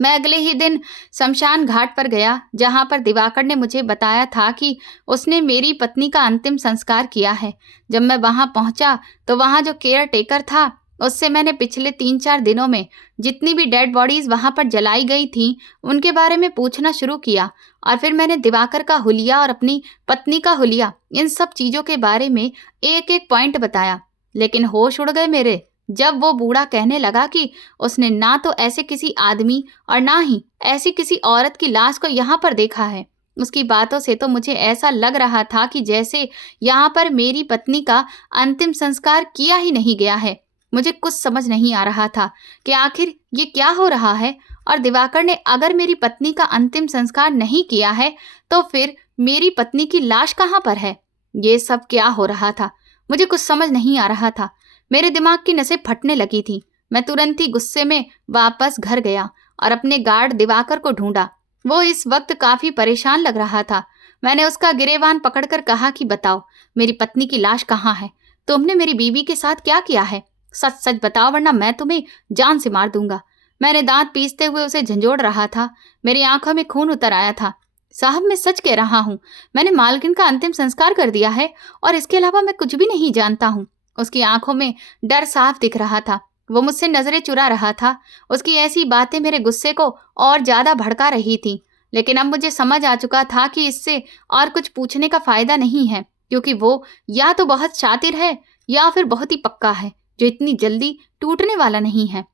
मैं अगले ही दिन शमशान घाट पर गया, जहां पर दिवाकर ने मुझे बताया था कि उसने मेरी पत्नी का अंतिम संस्कार किया है। जब मैं वहां पहुंचा तो वहां जो केयर टेकर था, उससे मैंने पिछले 3-4 दिनों में जितनी भी डेड बॉडीज वहां पर जलाई गई थीं, उनके बारे में पूछना शुरू किया। और फिर मैंने दिवाकर का हुलिया और अपनी पत्नी का हुलिया, इन सब चीजों के बारे में एक एक पॉइंट बताया। लेकिन होश उड़ गए मेरे, जब वो बूढ़ा कहने लगा कि उसने ना तो ऐसे किसी आदमी और ना ही ऐसी किसी औरत की लाश को यहाँ पर देखा है। उसकी बातों से तो मुझे ऐसा लग रहा था कि जैसे यहाँ पर मेरी पत्नी का अंतिम संस्कार किया ही नहीं गया है। मुझे कुछ समझ नहीं आ रहा था कि आखिर ये क्या हो रहा है। और दिवाकर ने अगर मेरी पत्नी का अंतिम संस्कार नहीं किया है, तो फिर मेरी पत्नी की लाश कहाँ पर है? ये सब क्या हो रहा था? मुझे कुछ समझ नहीं आ रहा था। मेरे दिमाग की नसें फटने लगी थी। मैं तुरंत ही गुस्से में वापस घर गया और अपने गार्ड दिवाकर को ढूंढा। वो इस वक्त काफी परेशान लग रहा था। मैंने उसका गिरेबान पकड़कर कहा कि बताओ, मेरी पत्नी की लाश कहाँ है? तुमने मेरी बीवी के साथ क्या किया है? सच सच बताओ, वरना मैं तुम्हें जान से मार दूंगा। मैंने दांत पीसते हुए उसे झंझोड़ रहा था। मेरी आंखों में खून उतर आया था। साहब, मैं सच कह रहा हूँ, मैंने मालकिन का अंतिम संस्कार कर दिया है और इसके अलावा मैं कुछ भी नहीं जानता हूँ। उसकी आंखों में डर साफ दिख रहा था। वो मुझसे नजरें चुरा रहा था। उसकी ऐसी बातें मेरे गुस्से को और ज्यादा भड़का रही थी। लेकिन अब मुझे समझ आ चुका था कि इससे और कुछ पूछने का फायदा नहीं है, क्योंकि वो या तो बहुत शातिर है या फिर बहुत ही पक्का है, जो इतनी जल्दी टूटने वाला नहीं है।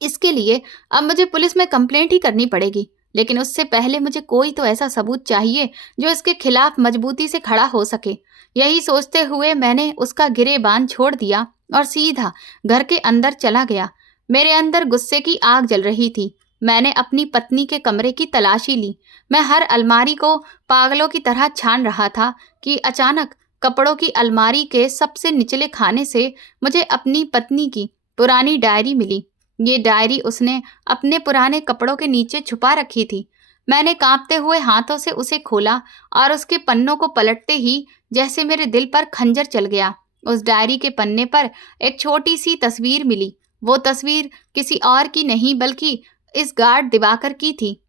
इसके लिए अब मुझे पुलिस में कंप्लेंट ही करनी पड़ेगी। लेकिन उससे पहले मुझे कोई तो ऐसा सबूत चाहिए जो इसके खिलाफ मजबूती से खड़ा हो सके। यही सोचते हुए मैंने उसका गिरेबान छोड़ दिया और सीधा घर के अंदर चला गया। मेरे अंदर गुस्से की आग जल रही थी। मैंने अपनी पत्नी के कमरे की तलाशी ली। मैं हर अलमारी को पागलों की तरह छान रहा था कि अचानक कपड़ों की अलमारी के सबसे निचले खाने से मुझे अपनी पत्नी की पुरानी डायरी मिली। ये डायरी उसने अपने पुराने कपड़ों के नीचे छुपा रखी थी। मैंने कांपते हुए हाथों से उसे खोला और उसके पन्नों को पलटते ही जैसे मेरे दिल पर खंजर चल गया। उस डायरी के पन्ने पर एक छोटी सी तस्वीर मिली। वो तस्वीर किसी और की नहीं बल्कि इस गार्ड दिवाकर की थी।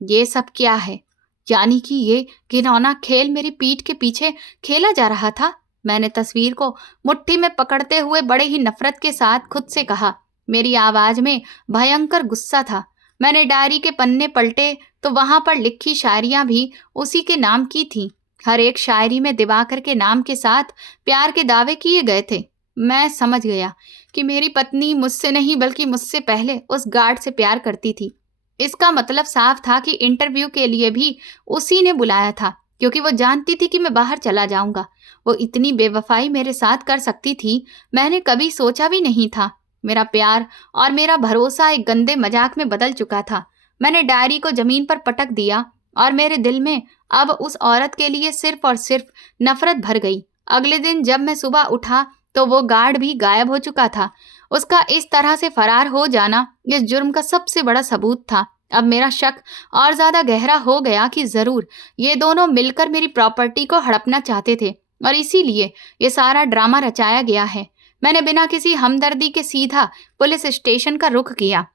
ये सब क्या है? यानी कि ये घिनौना खेल मेरी पीठ के पीछे खेला जा रहा था। मैंने तस्वीर को मुट्ठी में पकड़ते हुए बड़े ही नफरत के साथ खुद से कहा। मेरी आवाज में भयंकर गुस्सा था। मैंने डायरी के पन्ने पलटे तो वहां पर लिखी शायरियां भी उसी के नाम की थीं। हर एक शायरी में दिवाकर के नाम के साथ प्यार के दावे किए गए थे। मैं समझ गया कि मेरी पत्नी मुझसे नहीं बल्कि मुझसे पहले उस गार्ड से प्यार करती थी। इसका मतलब साफ था कि इंटरव्यू के लिए भी उसी ने बुलाया था, क्योंकि वो जानती थी कि मैं बाहर चला जाऊंगा। वो इतनी बेवफाई मेरे साथ कर सकती थी, मैंने कभी सोचा भी नहीं था। मेरा प्यार और मेरा भरोसा एक गंदे मजाक में बदल चुका था। मैंने डायरी को जमीन पर पटक दिया और मेरे दिल में अब उस औरत के लिए सिर्फ और सिर्फ नफरत भर गई। अगले दिन जब मैं सुबह उठा तो वो गार्ड भी गायब हो चुका था। उसका इस तरह से फरार हो जाना इस जुर्म का सबसे बड़ा सबूत था। अब मेरा शक और ज्यादा गहरा हो गया कि जरूर ये दोनों मिलकर मेरी प्रॉपर्टी को हड़पना चाहते थे और इसीलिए ये सारा ड्रामा रचाया गया है। मैंने बिना किसी हमदर्दी के सीधा पुलिस स्टेशन का रुख किया।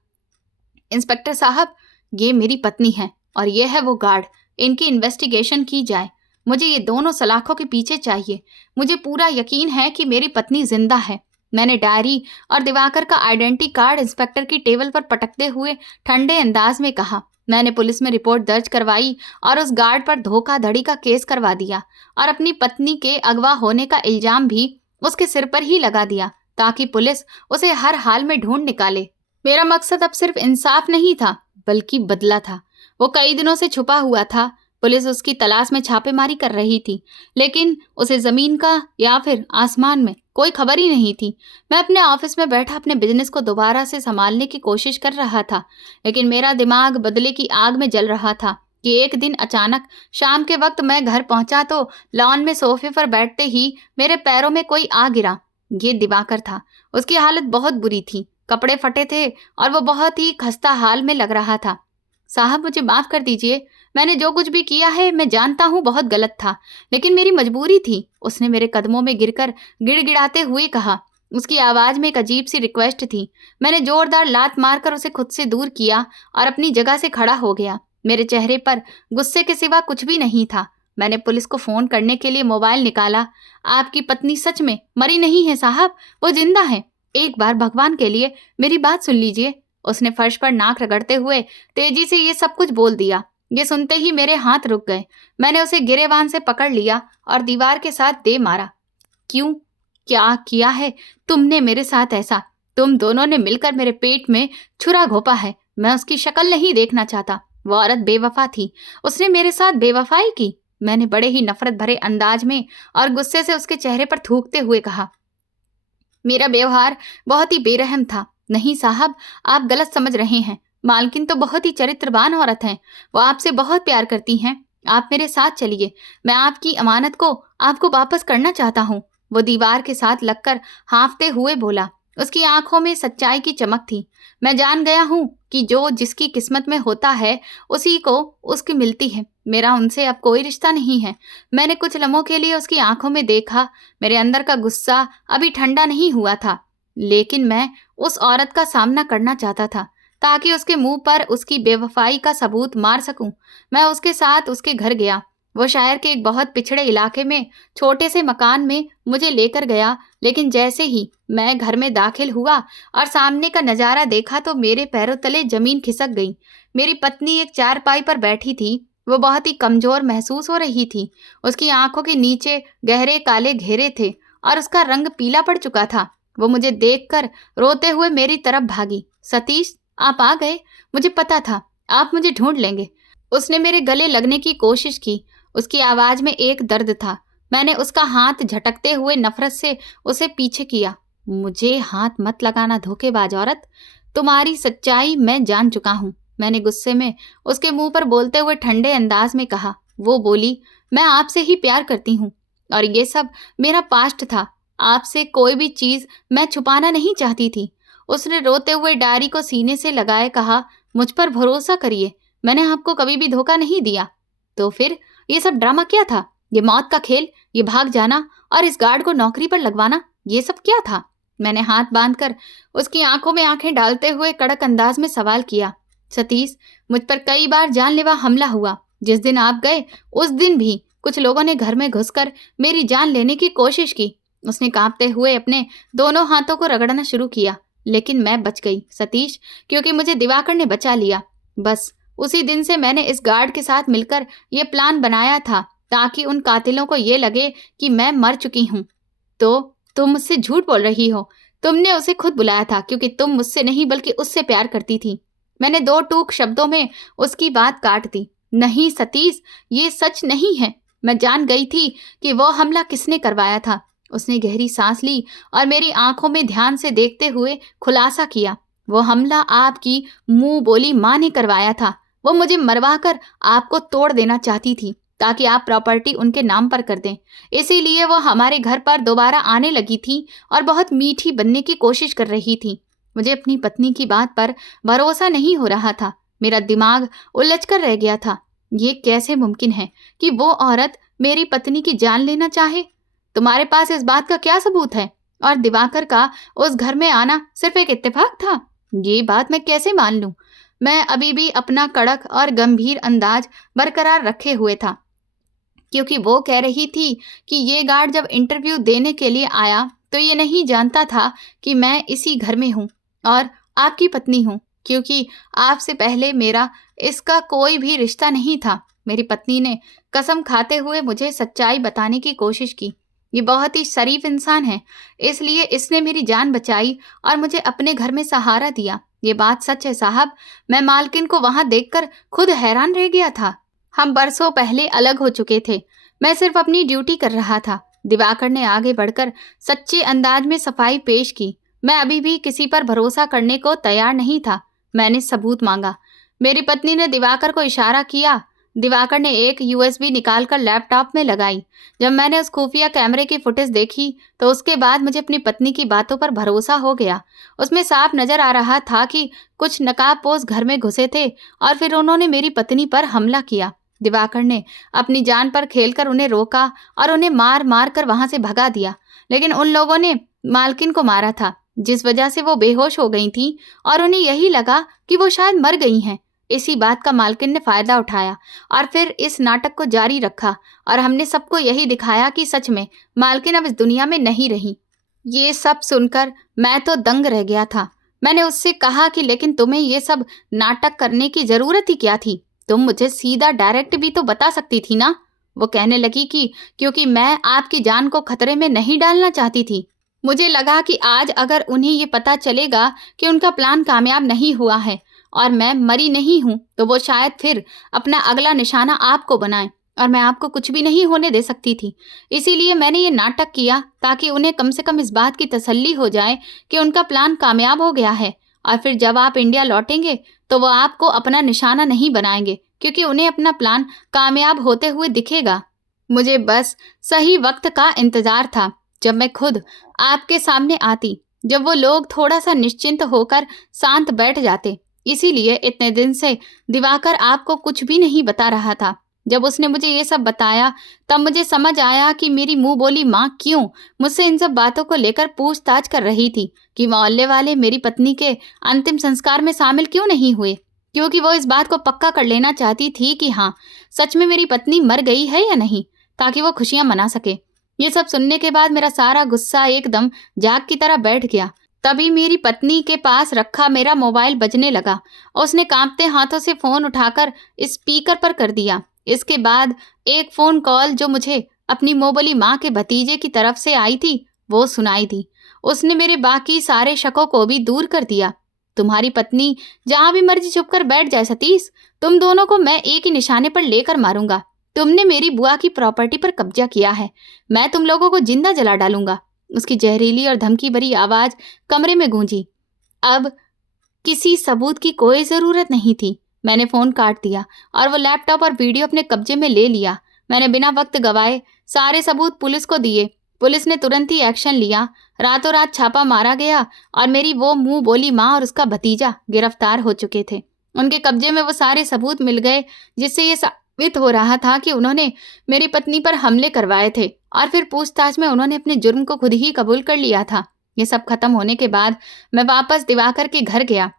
इंस्पेक्टर साहब, ये मेरी पत्नी है और ये है वो गार्ड। इनकी इन्वेस्टिगेशन की जाए। मुझे ये दोनों सलाखों के पीछे चाहिए। मुझे पूरा यकीन है कि मेरी पत्नी जिंदा है। मैंने डायरी और दिवाकर का आइडेंटिटी कार्ड इंस्पेक्टर की टेबल पर पटकते हुए ठंडे अंदाज में कहा। मैंने पुलिस में रिपोर्ट दर्ज करवाई और उस गार्ड पर धोखाधड़ी का केस करवा दिया और अपनी पत्नी के अगवा होने का इल्जाम भी उसके सिर पर ही लगा दिया, ताकि पुलिस उसे हर हाल में ढूंढ निकाले। मेरा मकसद अब सिर्फ इंसाफ नहीं था, बल्कि बदला था। वो कई दिनों से छुपा हुआ था। पुलिस उसकी तलाश में छापेमारी कर रही थी, लेकिन उसे जमीन का या फिर आसमान में कोई खबर ही नहीं थी। मैं अपने ऑफिस में बैठा अपने बिजनेस को दोबारा से संभालने की कोशिश कर रहा था, लेकिन मेरा दिमाग बदले की आग में जल रहा था कि एक दिन अचानक शाम के वक्त मैं घर पहुंचा तो लॉन में सोफे पर बैठते ही मेरे पैरों में कोई आ गिरा। ये दिवाकर था। उसकी हालत बहुत बुरी थी। कपड़े फटे थे और वो बहुत ही खस्ता हाल में लग रहा था। साहब, मुझे माफ कर दीजिए। मैंने जो कुछ भी किया है मैं जानता हूँ बहुत गलत था, लेकिन मेरी मजबूरी थी। उसने मेरे कदमों में गिरकर गिड़गिड़ाते हुए कहा। उसकी आवाज में एक अजीब सी रिक्वेस्ट थी। मैंने जोरदार लात मारकर उसे खुद से दूर किया और अपनी जगह से खड़ा हो गया। मेरे चेहरे पर गुस्से के सिवा कुछ भी नहीं था। मैंने पुलिस को फोन करने के लिए मोबाइल निकाला। आपकी पत्नी सच में मरी नहीं है साहब, वो जिंदा है। एक बार भगवान के लिए मेरी बात सुन लीजिए। उसने फर्श पर नाक रगड़ते हुए तेजी से ये सब कुछ बोल दिया। ये सुनते ही मेरे हाथ रुक गए। मैंने उसे गिरेबान से पकड़ लिया और दीवार के साथ दे मारा। क्यों? क्या किया है तुमने मेरे साथ ऐसा? तुम दोनों ने मिलकर मेरे पेट में छुरा घोंपा है। मैं उसकी शक्ल नहीं देखना चाहता। वो औरत बेवफा थी। उसने मेरे साथ बेवफाई की। मैंने बड़े ही नफरत भरे अंदाज में और गुस्से से उसके चेहरे पर थूकते हुए कहा। मेरा व्यवहार बहुत ही बेरहम था। नहीं साहब, आप गलत समझ रहे हैं। मालकिन तो बहुत ही चरित्रवान औरत हैं। वो आपसे बहुत प्यार करती हैं। आप मेरे साथ चलिए। मैं आपकी अमानत को आपको वापस करना चाहता हूँ। वो दीवार के साथ लगकर हाँफते हुए बोला। उसकी आंखों में सच्चाई की चमक थी। मैं जान गया हूँ कि जो जिसकी किस्मत में होता है उसी को उसकी मिलती है। मेरा उनसे अब कोई रिश्ता नहीं है। मैंने कुछ लम्हों के लिए उसकी आंखों में देखा। मेरे अंदर का गुस्सा अभी ठंडा नहीं हुआ था, लेकिन मैं उस औरत का सामना करना चाहता था ताकि उसके मुंह पर उसकी बेवफाई का सबूत मार सकूं। मैं उसके साथ उसके घर गया। वो शहर के एक बहुत पिछड़े इलाके में छोटे से मकान में मुझे लेकर गया, लेकिन जैसे ही मैं घर में दाखिल हुआ और सामने का नज़ारा देखा तो मेरे पैरों तले जमीन खिसक गई। मेरी पत्नी एक चारपाई पर बैठी थी। वो बहुत ही कमजोर महसूस हो रही थी। उसकी आंखों के नीचे गहरे काले घेरे थे और उसका रंग पीला पड़ चुका था। वो मुझे देखकर रोते हुए मेरी तरफ भागी। सतीश, आप आ गए। मुझे पता था आप मुझे ढूंढ लेंगे। उसने मेरे गले लगने की कोशिश की। उसकी आवाज में एक दर्द था। मैंने उसका हाथ झटकते हुए नफरत से उसे पीछे किया। मुझे हाथ मत लगाना धोखेबाज औरत। तुम्हारी सच्चाई मैं जान चुका हूँ। मैंने गुस्से में उसके मुंह पर बोलते हुए ठंडे अंदाज में कहा। वो बोली, मैं आपसे ही प्यार करती हूँ और ये सब मेरा पास्ट था। आपसे कोई भी चीज मैं छुपाना नहीं चाहती थी। उसने रोते हुए डायरी को सीने से लगाए कहा, मुझ पर भरोसा करिए, मैंने आपको कभी भी धोखा नहीं दिया। तो फिर ये सब ड्रामा क्या था? ये मौत का खेल, ये भाग जाना और इस गार्ड को नौकरी पर लगवाना, ये सब क्या था? मैंने हाथ बांधकर उसकी आंखों में आंखें डालते हुए कड़क अंदाज में सवाल किया। सतीश, मुझ पर कई बार जानलेवा हमला हुआ। जिस दिन आप गए उस दिन भी कुछ लोगों ने घर में घुसकर मेरी जान लेने की कोशिश की। उसने कांपते हुए अपने दोनों हाथों को रगड़ना शुरू किया, लेकिन मैं बच गई सतीश, क्योंकि मुझे दिवाकर ने बचा लिया। बस उसी दिन से मैंने इस गार्ड के साथ मिलकर ये प्लान बनाया था ताकि उन कातिलों को ये लगे कि मैं मर चुकी हूँ। तो तुम मुझसे झूठ बोल रही हो। तुमने उसे खुद बुलाया था क्योंकि तुम मुझसे नहीं बल्कि उससे प्यार करती थी। मैंने दो टूक शब्दों में उसकी बात काट दी। नहीं सतीश, ये सच नहीं है। मैं जान गई थी कि वो हमला किसने करवाया था। उसने गहरी सांस ली और मेरी आंखों में ध्यान से देखते हुए खुलासा किया। वो हमला आपकी मुंह बोली माँ ने करवाया था। वो मुझे मरवाकर आपको तोड़ देना चाहती थी ताकि आप प्रॉपर्टी उनके नाम पर कर दें। इसीलिए वो हमारे घर पर दोबारा आने लगी थी और बहुत मीठी बनने की कोशिश कर रही थी। मुझे अपनी पत्नी की बात पर भरोसा नहीं हो रहा था। मेरा दिमाग उलझ कर रह गया था। ये कैसे मुमकिन है कि वो औरत मेरी पत्नी की जान लेना चाहे? तुम्हारे पास इस बात का क्या सबूत है? और दिवाकर का उस घर में आना सिर्फ एक इत्तेफाक था? ये बात मैं कैसे मान लूं? मैं अभी भी अपना कड़क और गंभीर अंदाज बरकरार रखे हुए था, क्योंकि वो कह रही थी कि ये गार्ड जब इंटरव्यू देने के लिए आया तो ये नहीं जानता था कि मैं इसी घर में हूँ और आपकी पत्नी हूँ, क्योंकि आपसे पहले मेरा इसका कोई भी रिश्ता नहीं था। मेरी पत्नी ने कसम खाते हुए मुझे सच्चाई बताने की कोशिश की। ये बहुत ही शरीफ इंसान है, इसलिए इसने मेरी जान बचाई और मुझे अपने घर में सहारा दिया। ये बात सच है साहब। मैं मालकिन को वहां देखकर खुद हैरान रह गया था। हम बरसों पहले अलग हो चुके थे। मैं सिर्फ अपनी ड्यूटी कर रहा था। दिवाकर ने आगे बढ़कर सच्चे अंदाज में सफाई पेश की। मैं अभी भी किसी पर भरोसा करने को तैयार नहीं था। मैंने सबूत मांगा। मेरी पत्नी ने दिवाकर को इशारा किया। दिवाकर ने एक यूएसबी निकालकर लैपटॉप में लगाई। जब मैंने उस खुफिया कैमरे की फुटेज देखी तो उसके बाद मुझे अपनी पत्नी की बातों पर भरोसा हो गया। उसमें साफ नजर आ रहा था कि कुछ नकाबपोश घर में घुसे थे और फिर उन्होंने मेरी पत्नी पर हमला किया। दिवाकर ने अपनी जान पर खेलकर उन्हें रोका और उन्हें मार मार कर वहां से भगा दिया, लेकिन उन लोगों ने मालकिन को मारा था, जिस वजह से वो बेहोश हो गई थीं और उन्हें यही लगा कि वो शायद मर गई हैं। इसी बात का मालकिन ने फायदा उठाया और फिर इस नाटक को जारी रखा और हमने सबको यही दिखाया कि सच में मालकिन अब इस दुनिया में नहीं रही। ये सब सुनकर मैं तो दंग रह गया था। मैंने उससे कहा कि लेकिन तुम्हें ये सब नाटक करने की जरूरत ही क्या थी? तुम मुझे सीधा डायरेक्ट भी तो बता सकती थी ना। वो कहने लगी कि क्योंकि मैं आपकी जान को खतरे में नहीं डालना चाहती थी। मुझे लगा कि आज अगर उन्हें ये पता चलेगा कि उनका प्लान कामयाब नहीं हुआ है और मैं मरी नहीं हूं, तो वो शायद फिर अपना अगला निशाना आपको बनाए और मैं आपको कुछ भी नहीं होने दे सकती थी। इसीलिए मैंने ये नाटक किया ताकि उन्हें कम से कम इस बात की तसल्ली हो जाए कि उनका प्लान कामयाब हो गया है और फिर जब आप इंडिया लौटेंगे तो वो आपको अपना निशाना नहीं बनाएंगे, क्योंकि उन्हें अपना प्लान कामयाब होते हुए दिखेगा। मुझे बस सही वक्त का इंतजार था जब मैं खुद आपके सामने आती, जब वो लोग थोड़ा सा निश्चिंत होकर शांत बैठ जाते। इसीलिए इतने दिन से दिवाकर आपको कुछ भी नहीं बता रहा था। जब उसने मुझे ये सब बताया तब मुझे समझ आया कि मेरी मुंह बोली माँ क्यों मुझसे इन सब बातों को लेकर पूछताछ कर रही थी कि मोहल्ले वाले मेरी पत्नी के अंतिम संस्कार में शामिल क्यों नहीं हुए, क्योंकि वो इस बात को पक्का कर लेना चाहती थी कि हाँ, सच में मेरी पत्नी मर गई है या नहीं, ताकि वो खुशियां मना सके। ये सब सुनने के बाद मेरा सारा गुस्सा एकदम जाग की तरह बैठ गया। तभी मेरी पत्नी के पास रखा मेरा मोबाइल बजने लगा। उसने कांपते हाथों से फोन उठाकर स्पीकर पर कर दिया। इसके बाद एक फोन कॉल जो मुझे अपनी मोबली माँ के भतीजे की तरफ से आई थी वो सुनाई दी। उसने मेरे बाकी सारे शकों को भी दूर कर दिया। तुम्हारी पत्नी जहां भी मर्जी छुप कर बैठ जाए सतीश, तुम दोनों को मैं एक ही निशाने पर लेकर मारूंगा। तुमने मेरी बुआ की प्रॉपर्टी पर कब्जा किया है, मैं तुम लोगों को जिंदा जला डालूंगा। उसकी जहरीली और धमकी भरी आवाज कमरे में गूंजी। अब किसी सबूत की कोई जरूरत नहीं थी। मैंने फोन काट दिया और वो लैपटॉप और वीडियो अपने कब्जे में ले लिया। मैंने बिना वक्त गवाए सारे सबूत पुलिस को दिए। पुलिस ने तुरंत ही एक्शन लिया। रातों रात छापा मारा गया और मेरी वो मुंह बोली माँ और उसका भतीजा गिरफ्तार हो चुके थे। उनके कब्जे में वो सारे सबूत मिल गए जिससे ये साबित हो रहा था कि उन्होंने मेरी पत्नी पर हमले करवाए थे और फिर पूछताछ में उन्होंने अपने जुर्म को खुद ही कबूल कर लिया था। ये सब खत्म होने के बाद मैं वापस दिवाकर के घर गया।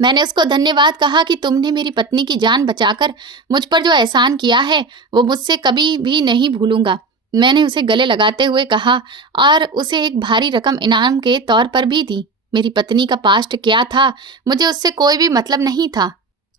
मैंने उसको धन्यवाद कहा कि तुमने मेरी पत्नी की जान बचाकर मुझ पर जो एहसान किया है वो मुझसे कभी भी नहीं भूलूंगा। मैंने उसे गले लगाते हुए कहा और उसे एक भारी रकम इनाम के तौर पर भी दी। मेरी पत्नी का पास्ट क्या था मुझे उससे कोई भी मतलब नहीं था।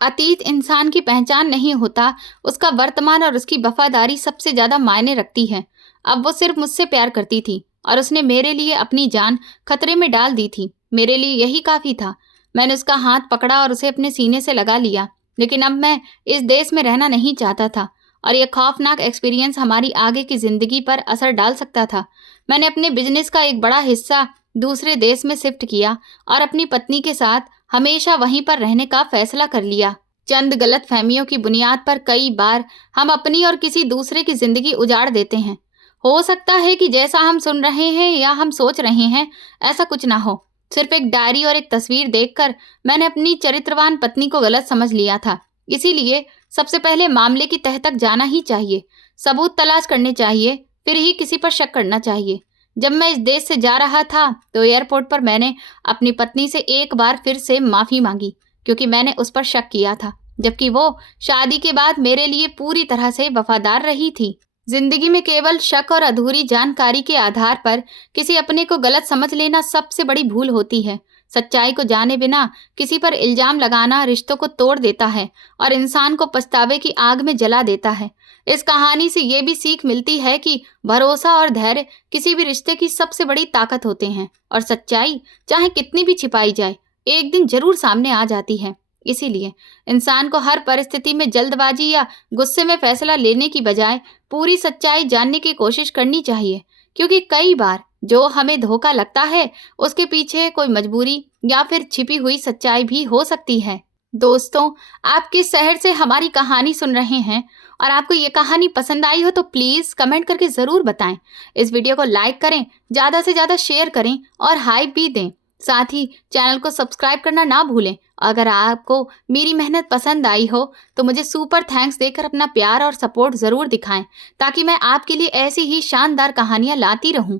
अतीत इंसान की पहचान नहीं होता, उसका वर्तमान और उसकी वफादारी सबसे ज्यादा मायने रखती है। अब वो सिर्फ मुझसे प्यार करती थी और उसने मेरे लिए अपनी जान खतरे में डाल दी थी। मेरे लिए यही काफी था। मैंने उसका हाथ पकड़ा और उसे अपने सीने से लगा लिया। लेकिन अब मैं इस देश में रहना नहीं चाहता था और यह खौफनाक एक्सपीरियंस हमारी आगे की जिंदगी पर असर डाल सकता था। मैंने अपने बिजनेस का एक बड़ा हिस्सा दूसरे देश में शिफ्ट किया और अपनी पत्नी के साथ हमेशा वहीं पर रहने का फैसला कर लिया। चंद गलत फहमियों की बुनियाद पर कई बार हम अपनी और किसी दूसरे की जिंदगी उजाड़ देते हैं। हो सकता है कि जैसा हम सुन रहे हैं या हम सोच रहे हैं ऐसा कुछ ना हो। सिर्फ एक डायरी और एक तस्वीर देखकर मैंने अपनी चरित्रवान पत्नी को गलत समझ लिया था। इसीलिए सबसे पहले मामले की तह तक जाना ही चाहिए, सबूत तलाश करने चाहिए, फिर ही किसी पर शक करना चाहिए। जब मैं इस देश से जा रहा था तो एयरपोर्ट पर मैंने अपनी पत्नी से एक बार फिर से माफी मांगी, क्योंकि मैंने उस पर शक किया था, जबकि वो शादी के बाद मेरे लिए पूरी तरह से वफादार रही थी। जिंदगी में केवल शक और अधूरी जानकारी के आधार पर किसी अपने को गलत समझ लेना सबसे बड़ी भूल होती है। सच्चाई को जाने बिना किसी पर इल्जाम लगाना रिश्तों को तोड़ देता है और इंसान को पछतावे की आग में जला देता है। इस कहानी से ये भी सीख मिलती है कि भरोसा और धैर्य किसी भी रिश्ते की सबसे बड़ी ताकत होते हैं और सच्चाई चाहे कितनी भी छिपाई जाए एक दिन जरूर सामने आ जाती है। इसीलिए इंसान को हर परिस्थिति में जल्दबाजी या गुस्से में फैसला लेने की बजाय पूरी सच्चाई जानने की कोशिश करनी चाहिए, क्योंकि कई बार जो हमें धोखा लगता है उसके पीछे कोई मजबूरी या फिर छिपी हुई सच्चाई भी हो सकती है। दोस्तों, आप किस शहर से हमारी कहानी सुन रहे हैं और आपको ये कहानी पसंद आई हो तो प्लीज़ कमेंट करके ज़रूर बताएं। इस वीडियो को लाइक करें, ज़्यादा से ज़्यादा शेयर करें और हाइप भी दें। साथ ही चैनल को सब्सक्राइब करना ना भूलें। अगर आपको मेरी मेहनत पसंद आई हो तो मुझे सुपर थैंक्स देकर अपना प्यार और सपोर्ट ज़रूर दिखाएं, ताकि मैं आपके लिए ऐसी ही शानदार कहानियाँ लाती रहूं।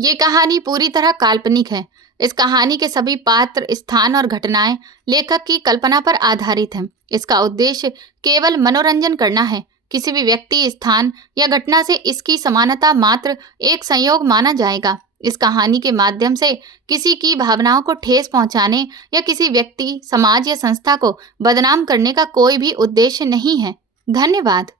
ये कहानी पूरी तरह काल्पनिक है। इस कहानी के सभी पात्र, स्थान और घटनाएं लेखक की कल्पना पर आधारित हैं। इसका उद्देश्य केवल मनोरंजन करना है। किसी भी व्यक्ति, स्थान या घटना से इसकी समानता मात्र एक संयोग माना जाएगा। इस कहानी के माध्यम से किसी की भावनाओं को ठेस पहुंचाने या किसी व्यक्ति, समाज या संस्था को बदनाम करने का कोई भी उद्देश्य नहीं है। धन्यवाद।